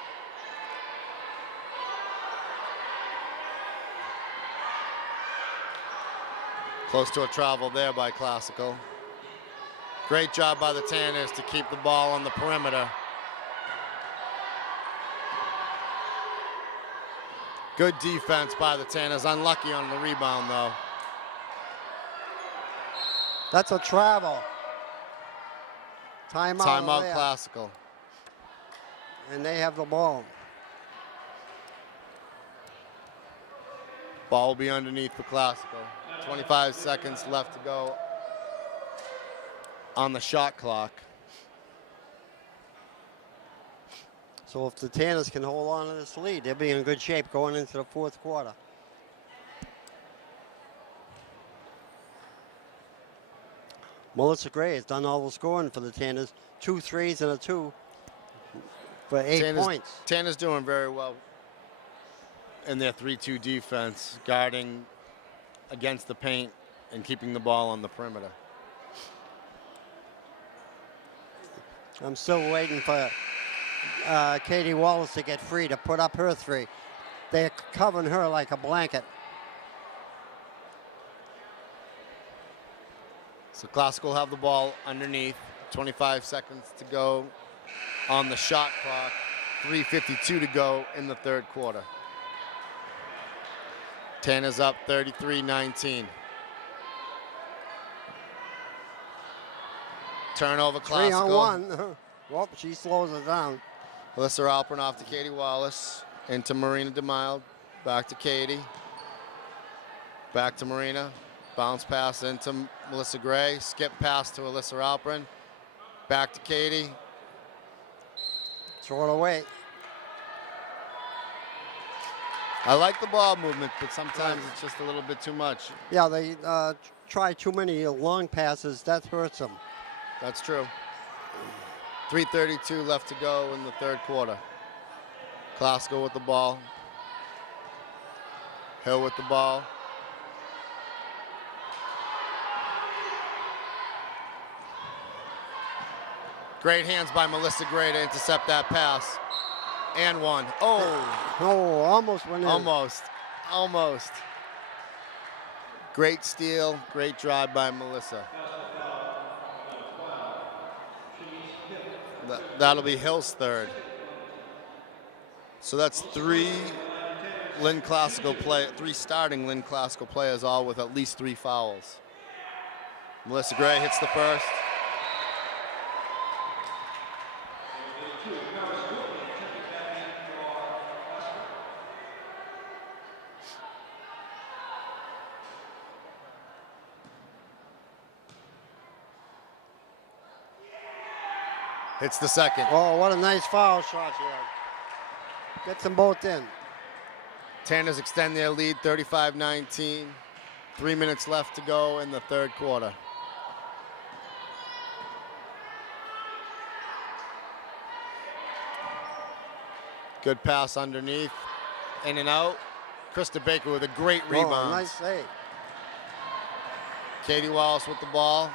Close to a travel there by Classical. Great job by the Tanners to keep the ball on the perimeter. Good defense by the Tanners. Unlucky on the rebound, though. That's a travel. Timeout. Timeout there. Classical. And they have the ball. Ball will be underneath for Classical. 25 seconds left to go on the shot clock. So if the Tanners can hold on to this lead, they'll be in good shape going into the fourth quarter. Melissa Gray has done all the scoring for the Tanners. 2 threes and a 2 for 8 points. Tanners doing very well in their 3-2 defense, guarding against the paint and keeping the ball on the perimeter. I'm still waiting for Katie Wallace to get free to put up her 3. They're covering her like a blanket. So Classical have the ball underneath. 25 seconds to go on the shot clock. 3:52 to go in the third quarter. Tanners up 33-19. Turnover Classical. 3 on 1. Well, she slows it down. Alyssa Alpern off to Katie Wallace. Into Marina DeMild. Back to Katie. Back to Marina. Bounce pass into Melissa Gray. Skip pass to Alyssa Alpern. Back to Katie. Throw it away. I like the ball movement, but sometimes it's just a little bit too much. Yeah, they try too many long passes. That hurts them. That's true. 3:32 left to go in the third quarter. Classical with the ball. Hill with the ball. Great hands by Melissa Gray to intercept that pass. And one. Oh, Oh, almost went in. almost. Great steal, great drive by Melissa. That'll be Hill's third. So that's 3 starting Lynn Classical players, all with at least 3 fouls. Melissa Gray hits the first. Hits the second. Oh, what a nice foul shot here. Gets them both in. Tanners extend their lead 35-19. 3 minutes left to go in the third quarter. Good pass underneath. In and out. Krista Baker with a great rebound. Oh, nice save. Katie Wallace with the ball.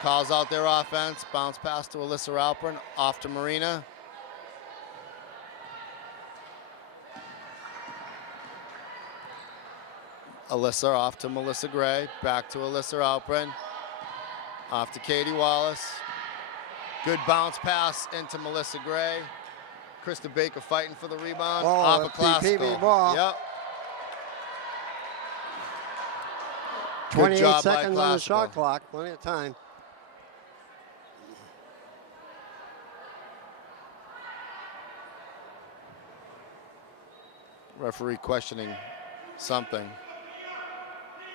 Calls out their offense. Bounce pass to Alyssa Alpern. Off to Marina. Alyssa off to Melissa Gray. Back to Alyssa Alpern. Off to Katie Wallace. Good bounce pass into Melissa Gray. Krista Baker fighting for the rebound. Oh, off a that's the Classical. PV ball. Yep. 28 job by seconds on the Classical. shot clock. Plenty of time. Referee questioning something.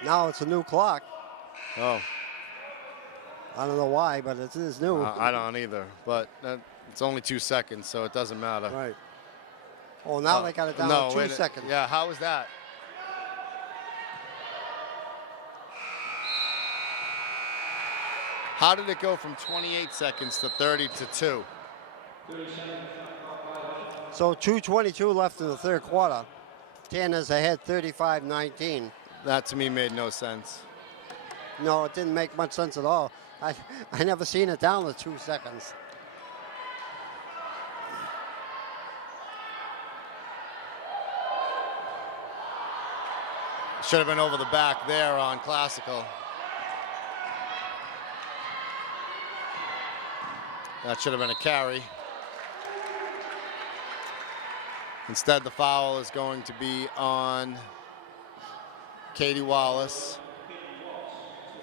Now it's a new clock. Oh, I don't know why, but it is new. I don't either. But it's only 2 seconds, so it doesn't matter. Right. Oh, now they got it down to 2 seconds. Yeah, how was that? How did it go from 28 seconds to 30 to 2? So 2:22 left in the third quarter. Tanner's ahead 35-19. That to me made no sense. No, it didn't make much sense at all. I never seen it down to 2 seconds. Should have been over the back there on Classical. That should have been a carry. Instead, the foul is going to be on Katie Wallace.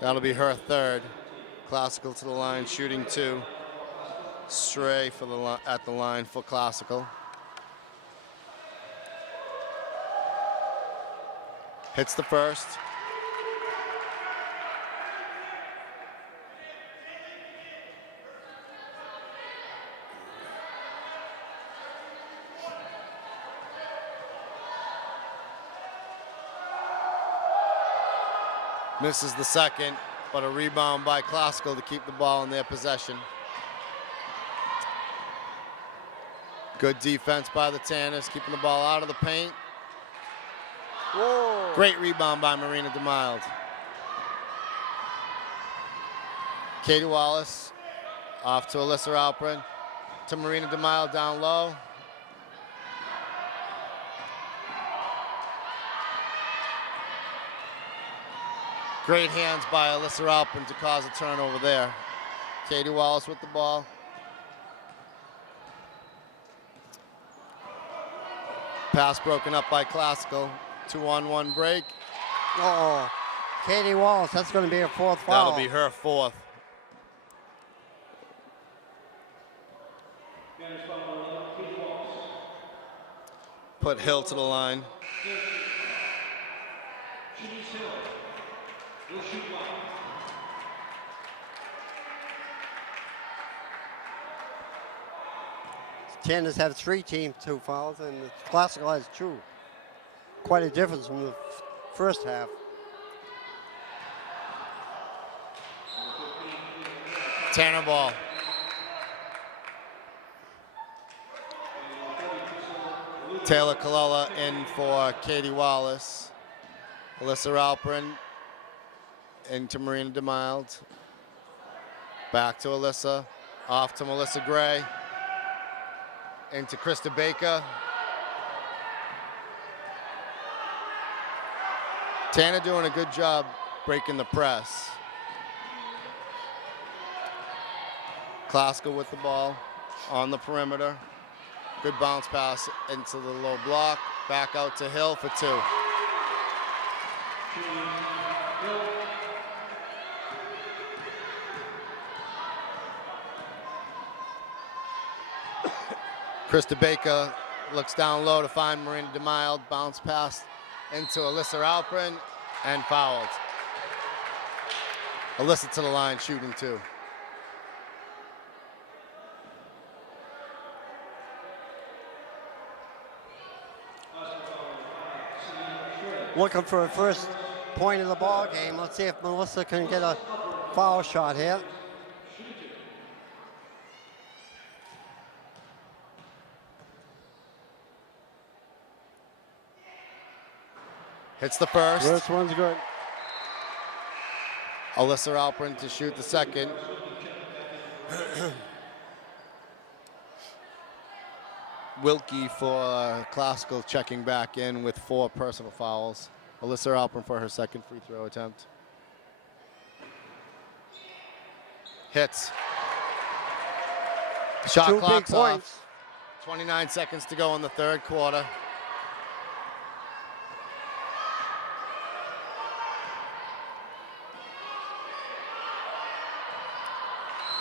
That'll be her third. Classical to the line, shooting 2. Stray for at the line for Classical. Hits the first. Misses the second, but a rebound by Classical to keep the ball in their possession. Good defense by the Tanners, keeping the ball out of the paint. Whoa. Great rebound by Marina DeMild. Katie Wallace off to Alyssa Alprin, to Marina DeMild down low. Great hands by Alyssa Alpin to cause a turnover there. Katie Wallace with the ball. Pass broken up by Classical. 2-on-1 break. Oh, Katie Wallace, that's going to be her fourth foul. That'll be her fourth. Put Hill to the line. Tanners have 3 team 2 fouls, and the Classical has 2. Quite a difference from the first half. Tanner ball. Taylor Kalala in for Katie Wallace. Alyssa Alprin into Marina DeMild. Back to Alyssa. Off to Melissa Gray. Into Krista Baker. Tanner doing a good job breaking the press. Classical with the ball on the perimeter. Good bounce pass into the low block. Back out to Hill for 2. Krista Baker looks down low to find Marina DeMild. Bounce pass into Alyssa Alprin and fouled. Alyssa to the line, shooting 2. Looking for a first point of the ball game. Let's see if Melissa can get a foul shot here. Hits the first. First one's good. Alyssa Alprin to shoot the second. Wilkie for Classical checking back in with 4 personal fouls. Alyssa Alprin for her second free throw attempt. Hits. Shot 2 clock's big points. off. 29 seconds to go in the third quarter.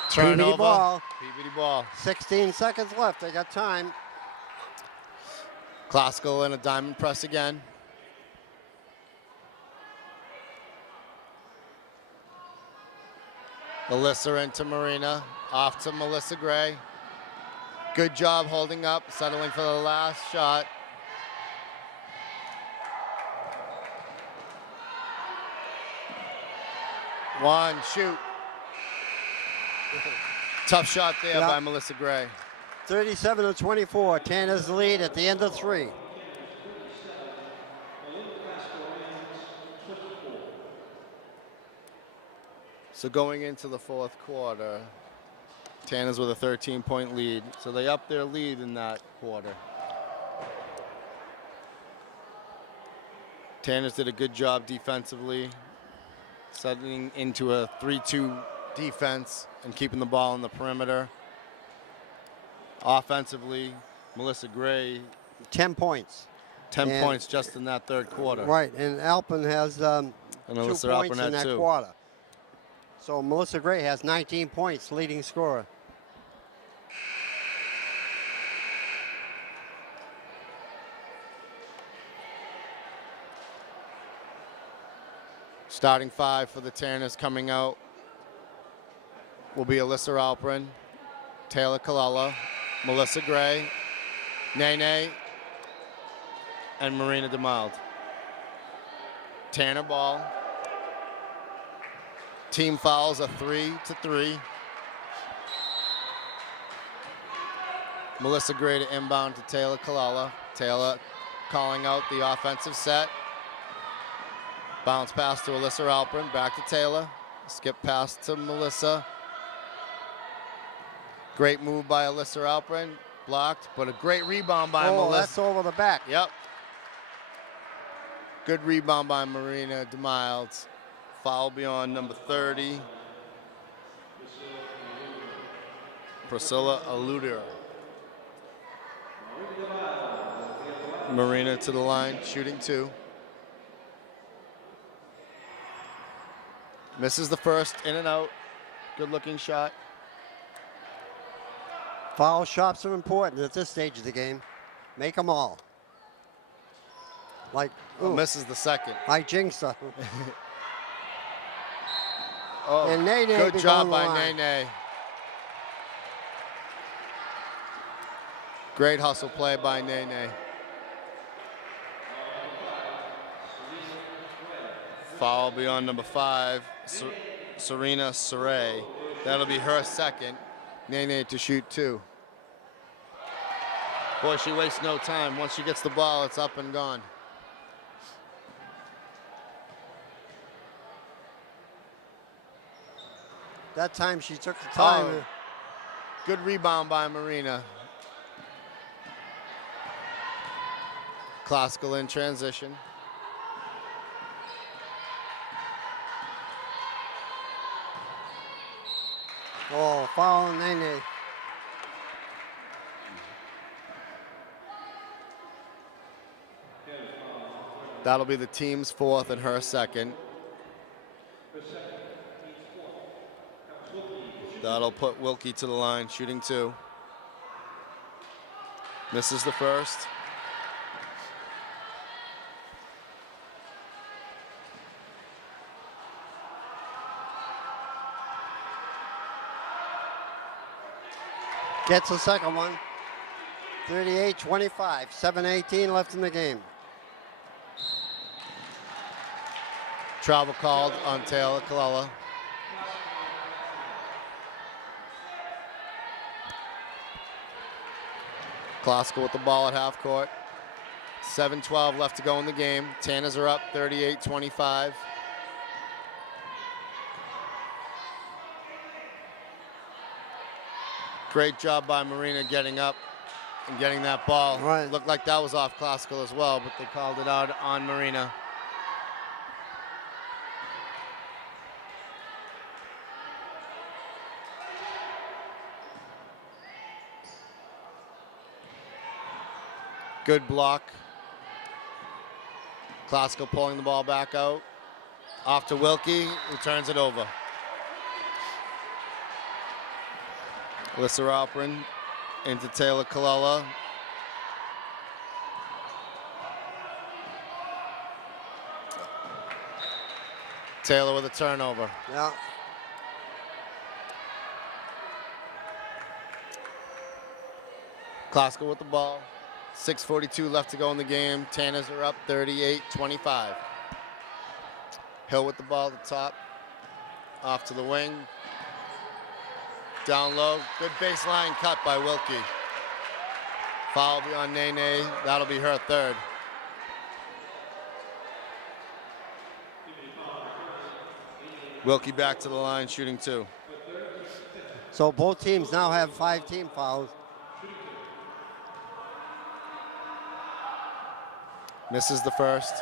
PVD ball. PVD ball. 16 seconds left. They got time. Classical and a diamond press again. Alyssa into Marina, off to Melissa Gray. Good job holding up, settling for the last shot. One, shoot. Tough shot there by Melissa Gray. 37-24, Tanner's lead at the end of 3. So going into the fourth quarter, Tanner's with a 13-point lead. So they upped their lead in that quarter. Tanner's did a good job defensively, settling into a 3-2 defense and keeping the ball on the perimeter. Offensively, Melissa Gray, 10 points. 10 points just in that third quarter. Right, and Alpin has 2 Alyssa points Alpin in that had 2. quarter. So Melissa Gray has 19 points, leading scorer. Starting 5 for the Tanners coming out will be Alyssa Alprin, Taylor Kalala, Melissa Gray, Nene, and Marina DeMild. Tanner ball. Team fouls a 3-3. Melissa Gray to inbound to Taylor Kalala. Taylor calling out the offensive set. Bounce pass to Alyssa Alprin, back to Taylor. Skip pass to Melissa. Great move by Alyssa Alprin, blocked, but a great rebound by Melissa. That's over the back. Yep. Good rebound by Marina DeMild. Foul beyond number 30. Priscilla Aluder. Marina to the line, shooting 2. Misses the first, in and out. Good looking shot. Foul shots are important at this stage of the game. Make them all. Like, Misses the second. I jinxed her. Oh, And Nene good job by line. Nene. Great hustle play by Nene. Foul beyond number 5, Serena Saray. That'll be her second. Nene to shoot 2. Boy, she wastes no time. Once she gets the ball, it's up and gone. That time she took the time. Oh, good rebound by Marina. Classical in transition. Oh, foul on Nene. That'll be the team's 4th and her 2nd. That'll put Wilkie to the line, shooting 2. Misses the first. Gets the second one. 38-25, 7:18 left in the game. Travel called on Taylor Kalala. Classical with the ball at half court. 7:12 left to go in the game. Tanners are up 38-25. Great job by Marina getting up and getting that ball. Right. Looked like that was off Classical as well, but they called it out on Marina. Good block. Classical pulling the ball back out. Off to Wilkie, who turns it over. Alyssa Alprin into Taylor Kalala. Taylor with a turnover. Yeah. Klasko with the ball. 6:42 left to go in the game. Tanners are up 38-25. Hill with the ball at the top. Off to the wing. Down low. Good baseline cut by Wilkie. Foul will be on Nene. That'll be her third. Wilkie back to the line, shooting 2. So both teams now have 5 team fouls. Misses the first.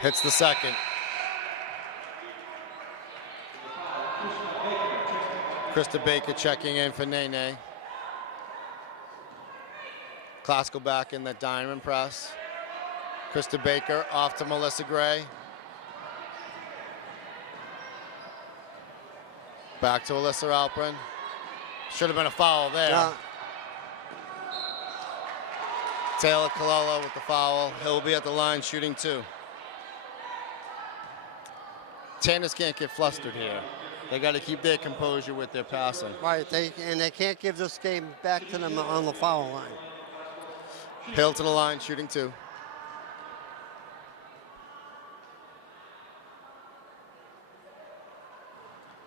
Hits the second. Krista Baker checking in for Nene. Klasko back in that diamond press. Krista Baker off to Melissa Gray. Back to Alyssa Alprin. Should have been a foul there. Yeah. Taylor Kalala with the foul. He'll be at the line shooting 2. Tanners can't get flustered here. They got to keep their composure with their passing. Right, they can't give this game back to them on the foul line. Hill to the line shooting 2.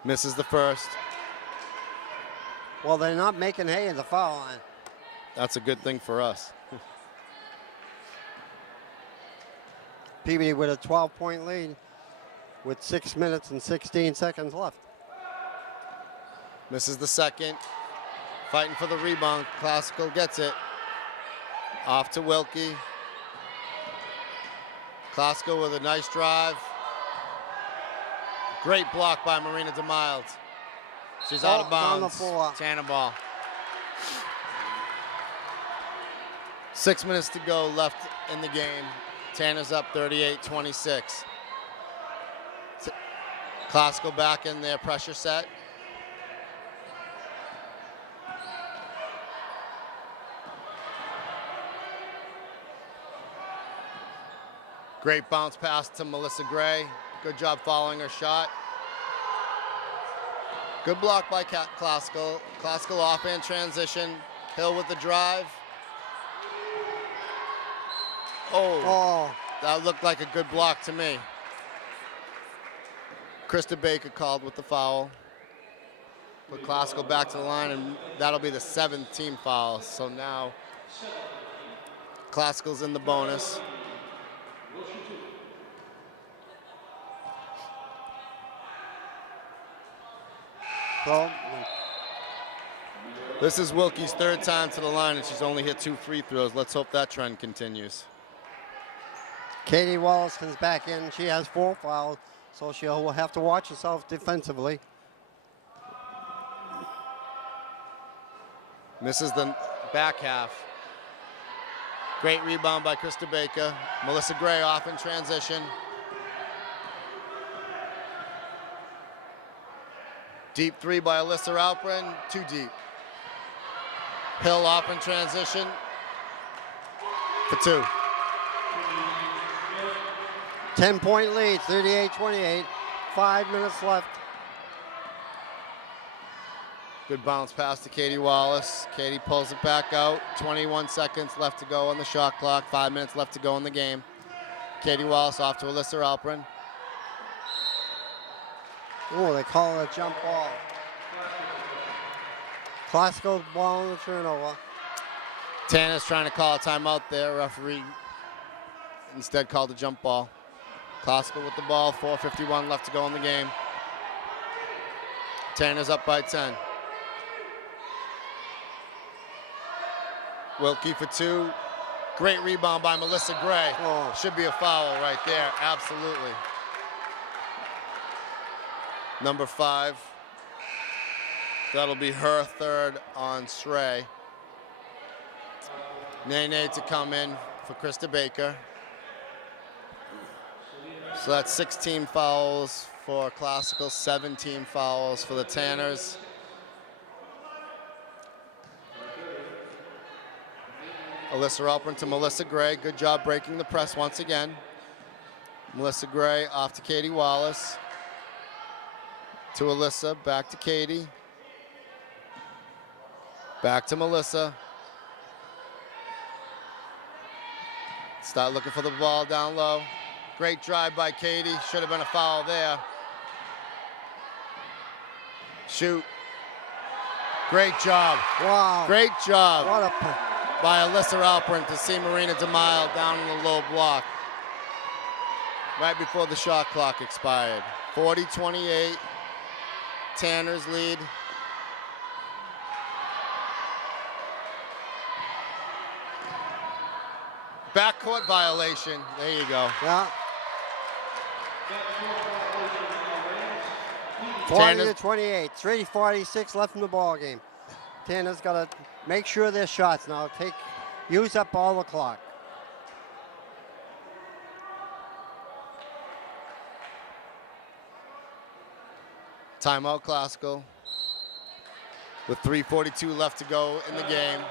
Misses the first. Well, they're not making hay in the foul line. That's a good thing for us. PBD with a 12-point lead with 6 minutes and 16 seconds left. Misses the second. Fighting for the rebound. Classical gets it. Off to Wilkie. Classical with a nice drive. Great block by Marina DeMild. She's out of On the bounds. floor. Tanner ball. 6 minutes to go left in the game. Tanner's up 38-26. Classical back in their pressure set. Great bounce pass to Melissa Gray. Good job following her shot. Good block by Classical. Classical off in transition. Hill with the drive. Oh, that looked like a good block to me. Krista Baker called with the foul. Put Classical back to the line, and that'll be the 7th team foul. So now Classical's in the bonus. So, This is Wilkie's 3rd time to the line, and she's only hit 2 free throws. Let's hope that trend continues. Katie Wallace comes back in. She has 4 fouls, so she'll have to watch herself defensively. Misses the back half. Great rebound by Krista Baker. Melissa Gray off in transition. Deep 3 by Alyssa Alprin. Too deep. Hill off in transition for 2. 10-point lead, 38-28. 5 minutes left. Good bounce pass to Katie Wallace. Katie pulls it back out. 21 seconds left to go on the shot clock. 5 minutes left to go in the game. Katie Wallace off to Alyssa Alprin. Oh, they call it a jump ball. Classical ball on the turnover. Tanner's trying to call a timeout there. Referee instead called a jump ball. Classical with the ball. 4:51 left to go in the game. Tanner's up by 10. Wilkie for 2. Great rebound by Melissa Gray. Oh. Should be a foul right there. Absolutely. Number 5. That'll be her 3rd on Shrey. Nene to come in for Krista Baker. So that's 16 fouls for Classical, 17 fouls for the Tanners. Alyssa Alperin to Melissa Gray. Good job breaking the press once again. Melissa Gray off to Katie Wallace. To Alyssa, back to Katie. Back to Melissa. Start looking for the ball down low. Great drive by Katie. Should have been a foul there. Shoot. Great job. Wow. Great job What a by Alyssa Alperin to see Marina DeMille down in the low block right before the shot clock expired. 40-28, Tanners lead. Backcourt violation, there you go. Yeah. 40 Tanners- to 28, 3:46 left in the ball game. Tanner's got to make sure their shots now. Use up all the clock. Timeout Classical. With 3:42 left to go in the game.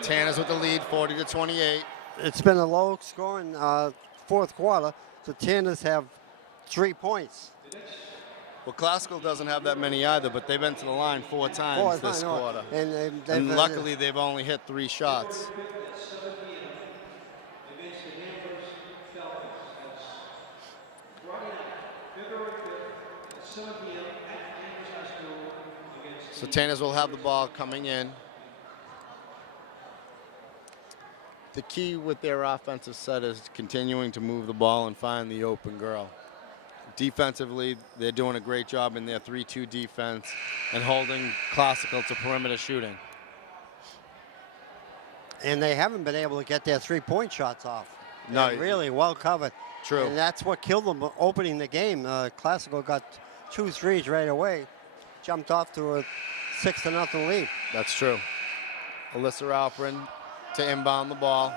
Tanners with the lead, 40-28. It's been a low scoring fourth quarter. So Tanners have 3 points. Well, Classical doesn't have that many either, but they've been to the line 4 times this quarter. And Luckily, they've only hit 3 shots. So Tanners will have the ball coming in. The key with their offensive set is continuing to move the ball and find the open girl. Defensively, they're doing a great job in their 3-2 defense and holding Classical to perimeter shooting. And they haven't been able to get their 3-point shots off. No. They're really well covered. True. And that's what killed them opening the game. Classical got 2 threes right away. Jumped off to a 6-0 lead. That's true. Alyssa Alperin to inbound the ball.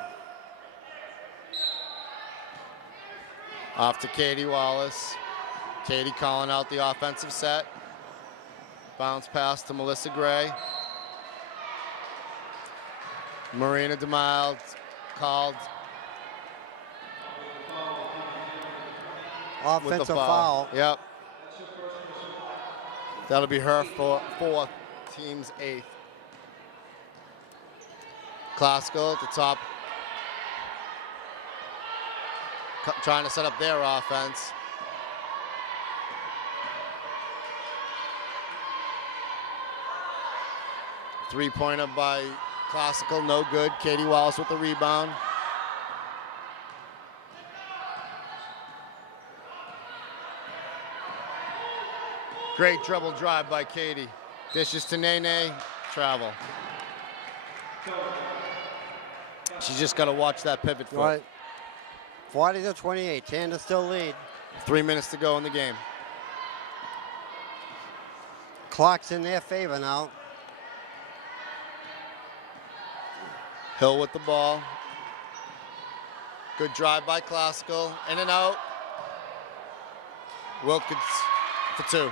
Off to Katie Wallace. Katie calling out the offensive set. Bounce pass to Melissa Gray. Marina DeMille called with the Offensive foul. Yep. That'll be her fourth, team's 8th. Classical at the top. Trying to set up their offense. Three-pointer by Classical, no good. Katie Wallace with the rebound. Great dribble drive by Katie. Dishes to Nene, travel. She's just got to watch that pivot foot. Right. 40-28. Tanners still lead. 3 minutes to go in the game. Clock's in their favor now. Hill with the ball. Good drive by Classical. In and out. Wilkins for 2.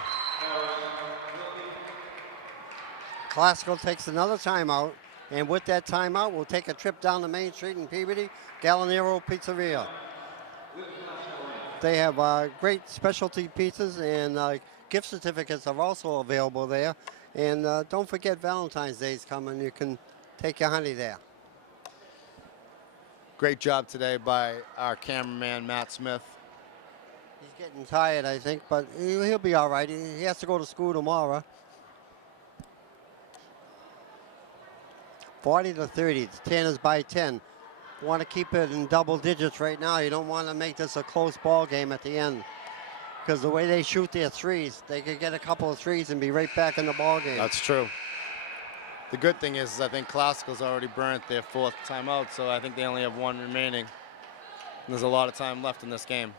Classical takes another timeout. And with that timeout, we'll take a trip down the main street in Peabody, Gallinero Pizzeria. They have great specialty pizzas, and gift certificates are also available there. And don't forget Valentine's Day is coming. You can take your honey there. Great job today by our cameraman, Matt Smith. He's getting tired, I think, but he'll be all right. He has to go to school tomorrow. 40-30. The Tanners by 10. Want to keep it in double digits right now. You don't want to make this a close ball game at the end, because the way they shoot their threes, they could get a couple of threes and be right back in the ball game. That's true. The good thing is I think Classical's already burnt their 4th timeout, so I think they only have 1 remaining. And there's a lot of time left in this game.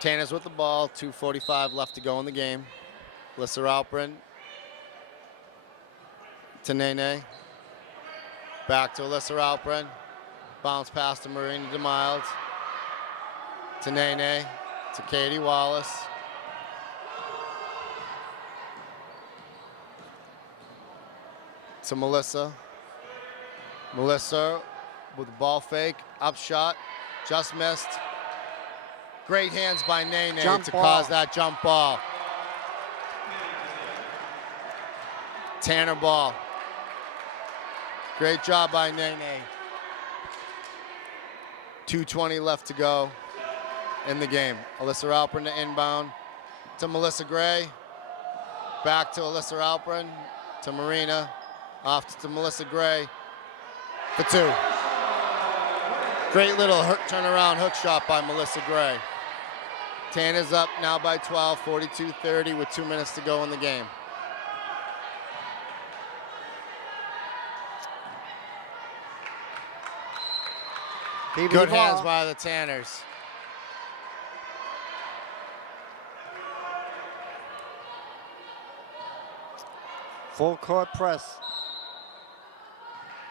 Tanners with the ball, 2:45 left to go in the game. Alyssa Alperin to Nene. Back to Alyssa Alperin. Bounce pass to Marina DeMild. To Nene. To Katie Wallace. To Melissa. Melissa with the ball fake. Up shot. Just missed. Great hands by Nene Jump to ball. cause that jump ball. Tanner ball. Great job by Nene. 2:20 left to go in the game. Alyssa Alpern to inbound to Melissa Gray. Back to Alyssa Alpern to Marina. Off to Melissa Gray for 2. Great little turnaround hook shot by Melissa Gray. Tanner's up now by 12, 42-30 with 2 minutes to go in the game. PB Good ball. hands by the Tanners. Full court press.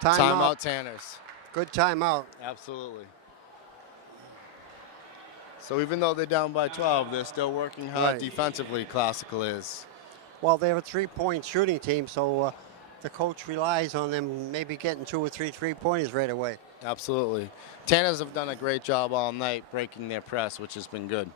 Timeout. Timeout Tanners. Good timeout. Absolutely. So even though they're down by 12, they're still working hard Right. defensively, Classical is. Well, they have a 3-point shooting team, so the coach relies on them maybe getting 2 or 3 3-pointers right away. Absolutely. Tanners have done a great job all night breaking their press, which has been good.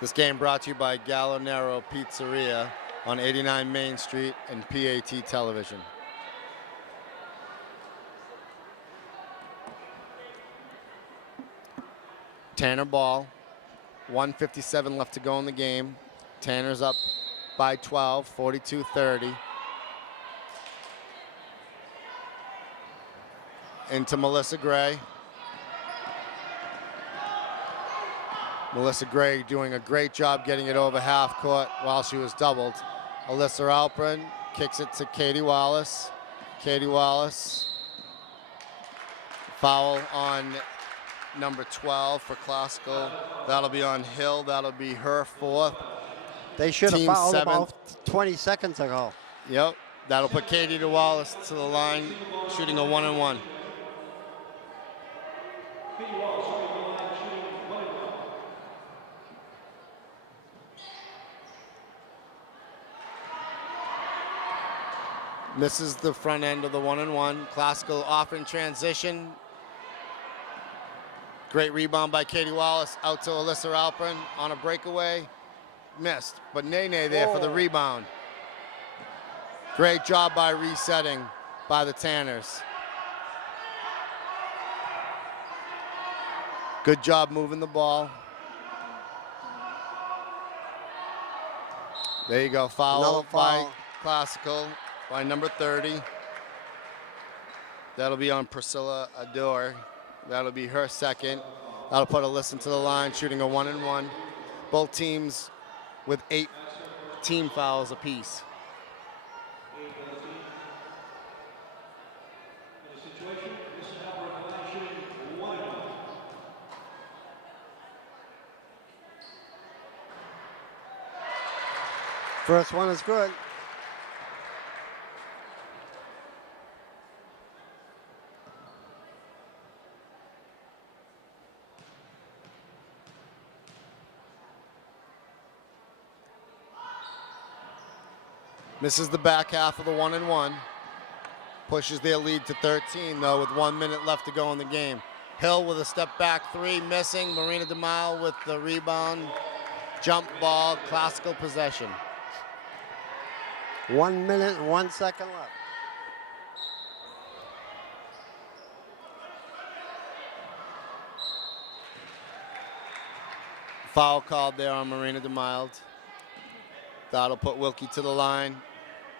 This game brought to you by Gallo Nero Pizzeria on 89 Main Street and PAT Television. Tanner ball, 1:57 left to go in the game. Tanner's up by 12, 42-30. Into Melissa Gray. Melissa Gray doing a great job getting it over half court while she was doubled. Alyssa Alpern kicks it to Katie Wallace. Katie Wallace. Foul on number 12 for Classical. That'll be on Hill. That'll be her 4th. They should have Team fouled 7th. about 20 seconds ago. Yep. That'll put Katie Wallace to the line, shooting a 1-and-1. Misses the front end of the 1-and-1. Classical off in transition. Great rebound by Katie Wallace out to Alyssa Alpern on a breakaway. Missed, but Nene there for the rebound. Great job by resetting by the Tanners. Good job moving the ball. There you go, foul Another by foul. Classical by number 30. That'll be on Priscilla Adore. That'll be her 2nd. That'll put Alyssa to the line, shooting a 1-and-1. Both teams with 8 team fouls apiece. First one is good. Misses the back half of the 1-and-1. Pushes their lead to 13, though, with 1 minute left to go in the game. Hill with a step back 3, missing. Marina DeMille with the rebound. Jump ball, Classical possession. 1 minute and 1 second left. Foul called there on Marina DeMille. That'll put Wilkie to the line,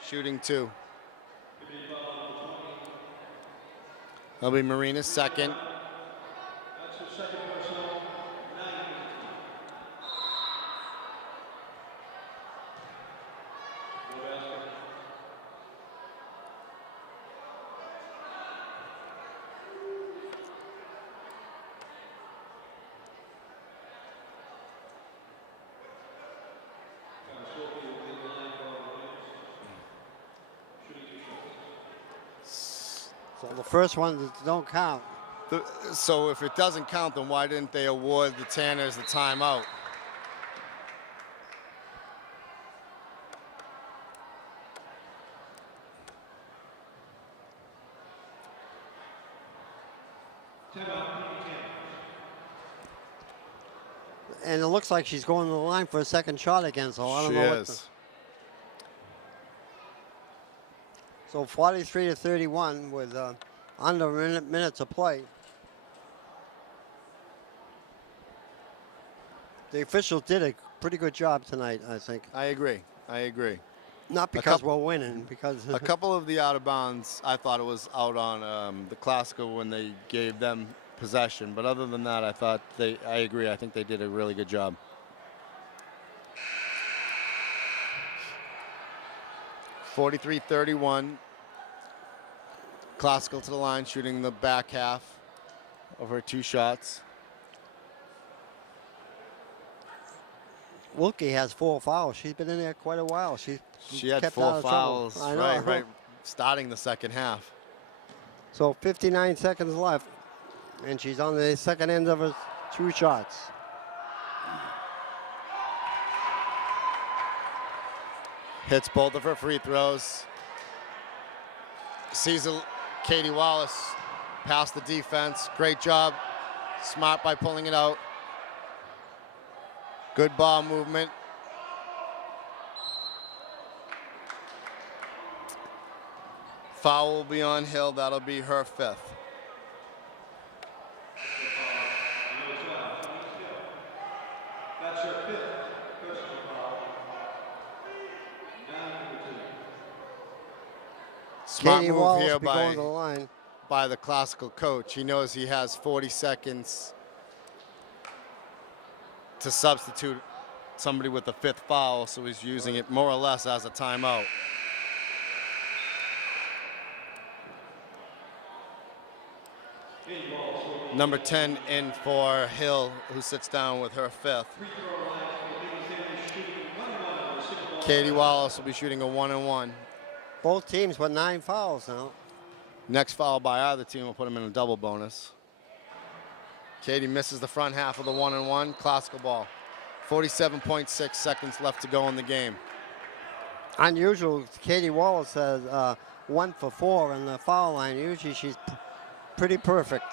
shooting 2. That'll be Marina's 2nd. So the first one don't count. So if it doesn't count, then why didn't they award the Tanners the timeout? And it looks like she's going to the line for a second shot again, so I don't know what is. So 43-31 with under a minute to play. The officials did a pretty good job tonight, I think. I agree. Not because we're winning, because A couple of the out of bounds, I thought it was out on the Classical when they gave them possession. But other than that, I agree. I think they did a really good job. (43-31). Classical to the line, shooting the back half of her 2 shots. Wilkie has 4 fouls. She's been in there quite a while. She had kept 4 out of trouble. fouls, I know. right, starting the second half. So 59 seconds left, and she's on the second end of her 2 shots. Hits both of her free throws. Sees Katie Wallace past the defense. Great job. Smart by pulling it out. Good ball movement. Foul will be on Hill. That'll be her 5th. That's her 5th personal foul. Smart Katie move Wallace here be going to the line. by the Classical coach. He knows he has 40 seconds to substitute somebody with the 5th foul, so he's using it more or less as a timeout. Number 10 in for Hill, who sits down with her 5th. Katie Wallace will be shooting a 1-and-1. Both teams with 9 fouls now. Next foul by either team will put them in a double bonus. Katie misses the front half of the 1-and-1. Classical ball. 47.6 seconds left to go in the game. Unusual, Katie Wallace has 1 for 4 on the foul line. Usually she's pretty perfect.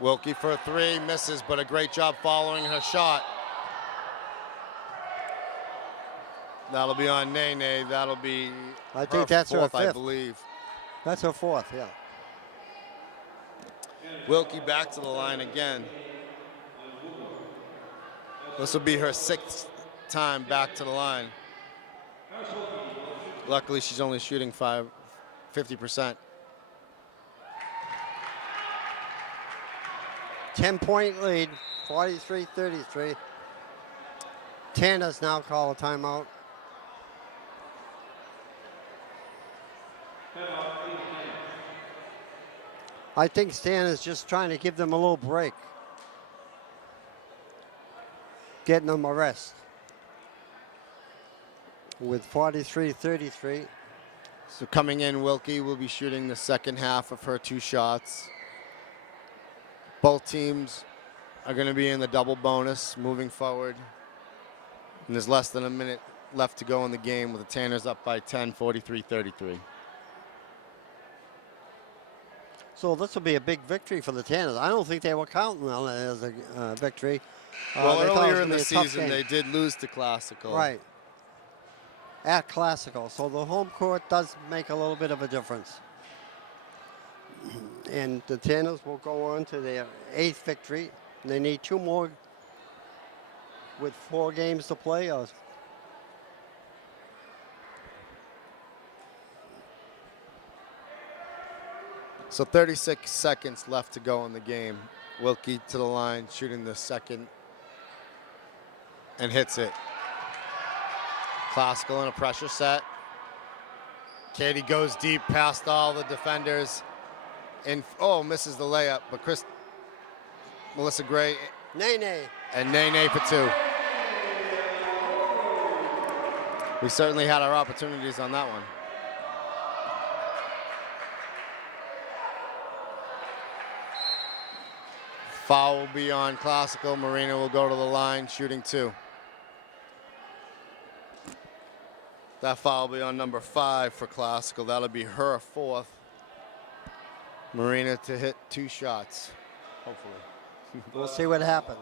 Wilkie for a 3, misses, but a great job following her shot. That'll be on Nene. That'll be I think that's her 4th, I 5th. believe. That's her 4th, yeah. Wilkie back to the line again. This will be her 6th time back to the line. Luckily, she's only shooting 50%. 10-point lead, 43-33. Tanner's now call a timeout. I think Stan is just trying to give them a little break. Getting them a rest. With 43-33. So coming in, Wilkie will be shooting the second half of her 2 shots. Both teams are going to be in the double bonus moving forward. And there's less than a minute left to go in the game with the Tanners up by 10, 43-33. So this will be a big victory for the Tanners. I don't think they were counting on it as a victory. Well, they thought it was earlier in gonna the be a tough season, game. they did lose to Classical. Right. At Classical. So the home court does make a little bit of a difference. And the Tanners will go on to their 8th victory. They need 2 more with 4 games to play. So 36 seconds left to go in the game. Wilkie to the line, shooting the second, and hits it. Classical in a pressure set. Katie goes deep past all the defenders. And misses the layup, but Melissa Gray Nene. and Nene for 2. We certainly had our opportunities on that one. Foul will be on Classical. Marina will go to the line, shooting 2. That foul will be on number 5 for Classical. That'll be her 4th. Marina to hit 2 shots, hopefully. We'll see what happens.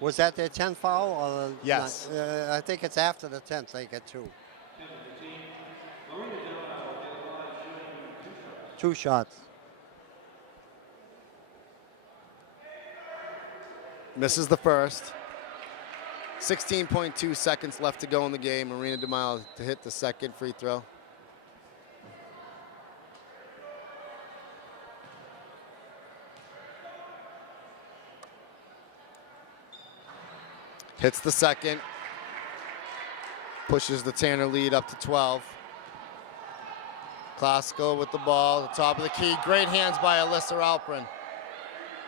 Was that their 10th foul? Or Yes. I think it's after the 10th they get 2. 2 shots. Misses the first. 16.2 seconds left to go in the game. Marina DeMille to hit the second free throw. Hits the second. Pushes the Tanner lead up to 12. Classical with the ball, the top of the key. Great hands by Alyssa Alprin.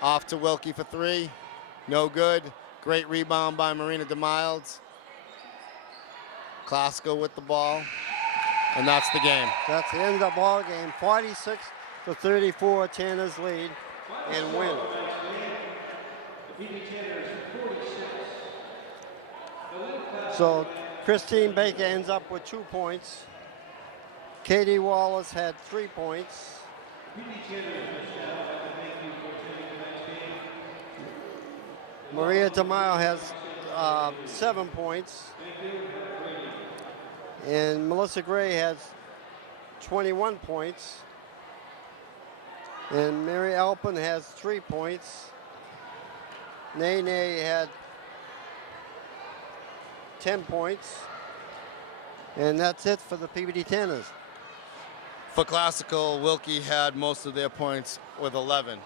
Off to Wilkie for 3. No good. Great rebound by Marina DeMille. Classical with the ball. And that's the game. That's the end of the ball game. 46-34, Tanner's lead and win. So Christine Baker ends up with 2 points. Katie Wallace had 3 points. Maria Tamayo has 7 points. And Melissa Gray has 21 points. And Mary Alpin has 3 points. Nene had 10 points. And that's it for the PBD Tanners. For Classical, Wilkie had most of their points with 11.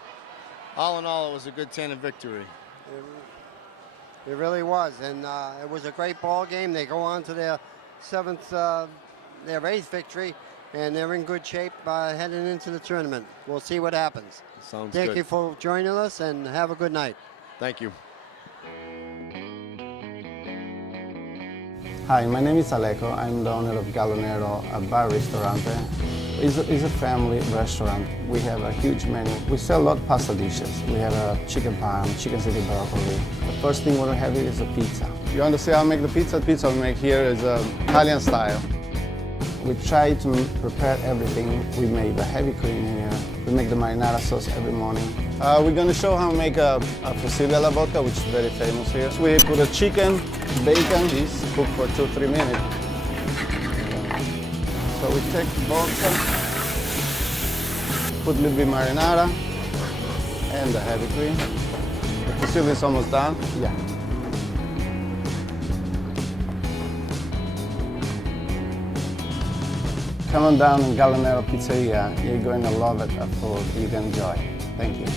All in all, it was a good Tanner victory. It really was, and it was a great ball game. They go on to their 8th victory, and they're in good shape heading into the tournament. We'll see what happens. Sounds good. Thank you for joining us, and have a good night. Thank you. Hi, my name is Aleco. I'm the owner of Galonero, a bar ristorante. It's a family restaurant. We have a huge menu. We sell a lot of pasta dishes. We have a chicken parm, chicken city broccoli. The first thing we're having is a pizza. You want to see how I make the pizza? The pizza we make here is Italian style. We try to prepare everything. We make the heavy cream here. We make the marinara sauce every morning. We're going to show how to make a fusilli alla vodka, which is very famous here. So we put a chicken, bacon, cheese, cook for 2-3 minutes. So we take vodka, put a little bit marinara, and the heavy cream. The fusilli is almost done. Yeah. Come on down in Galonero Pizzeria. You're going to love it, a food you can enjoy. Thank you.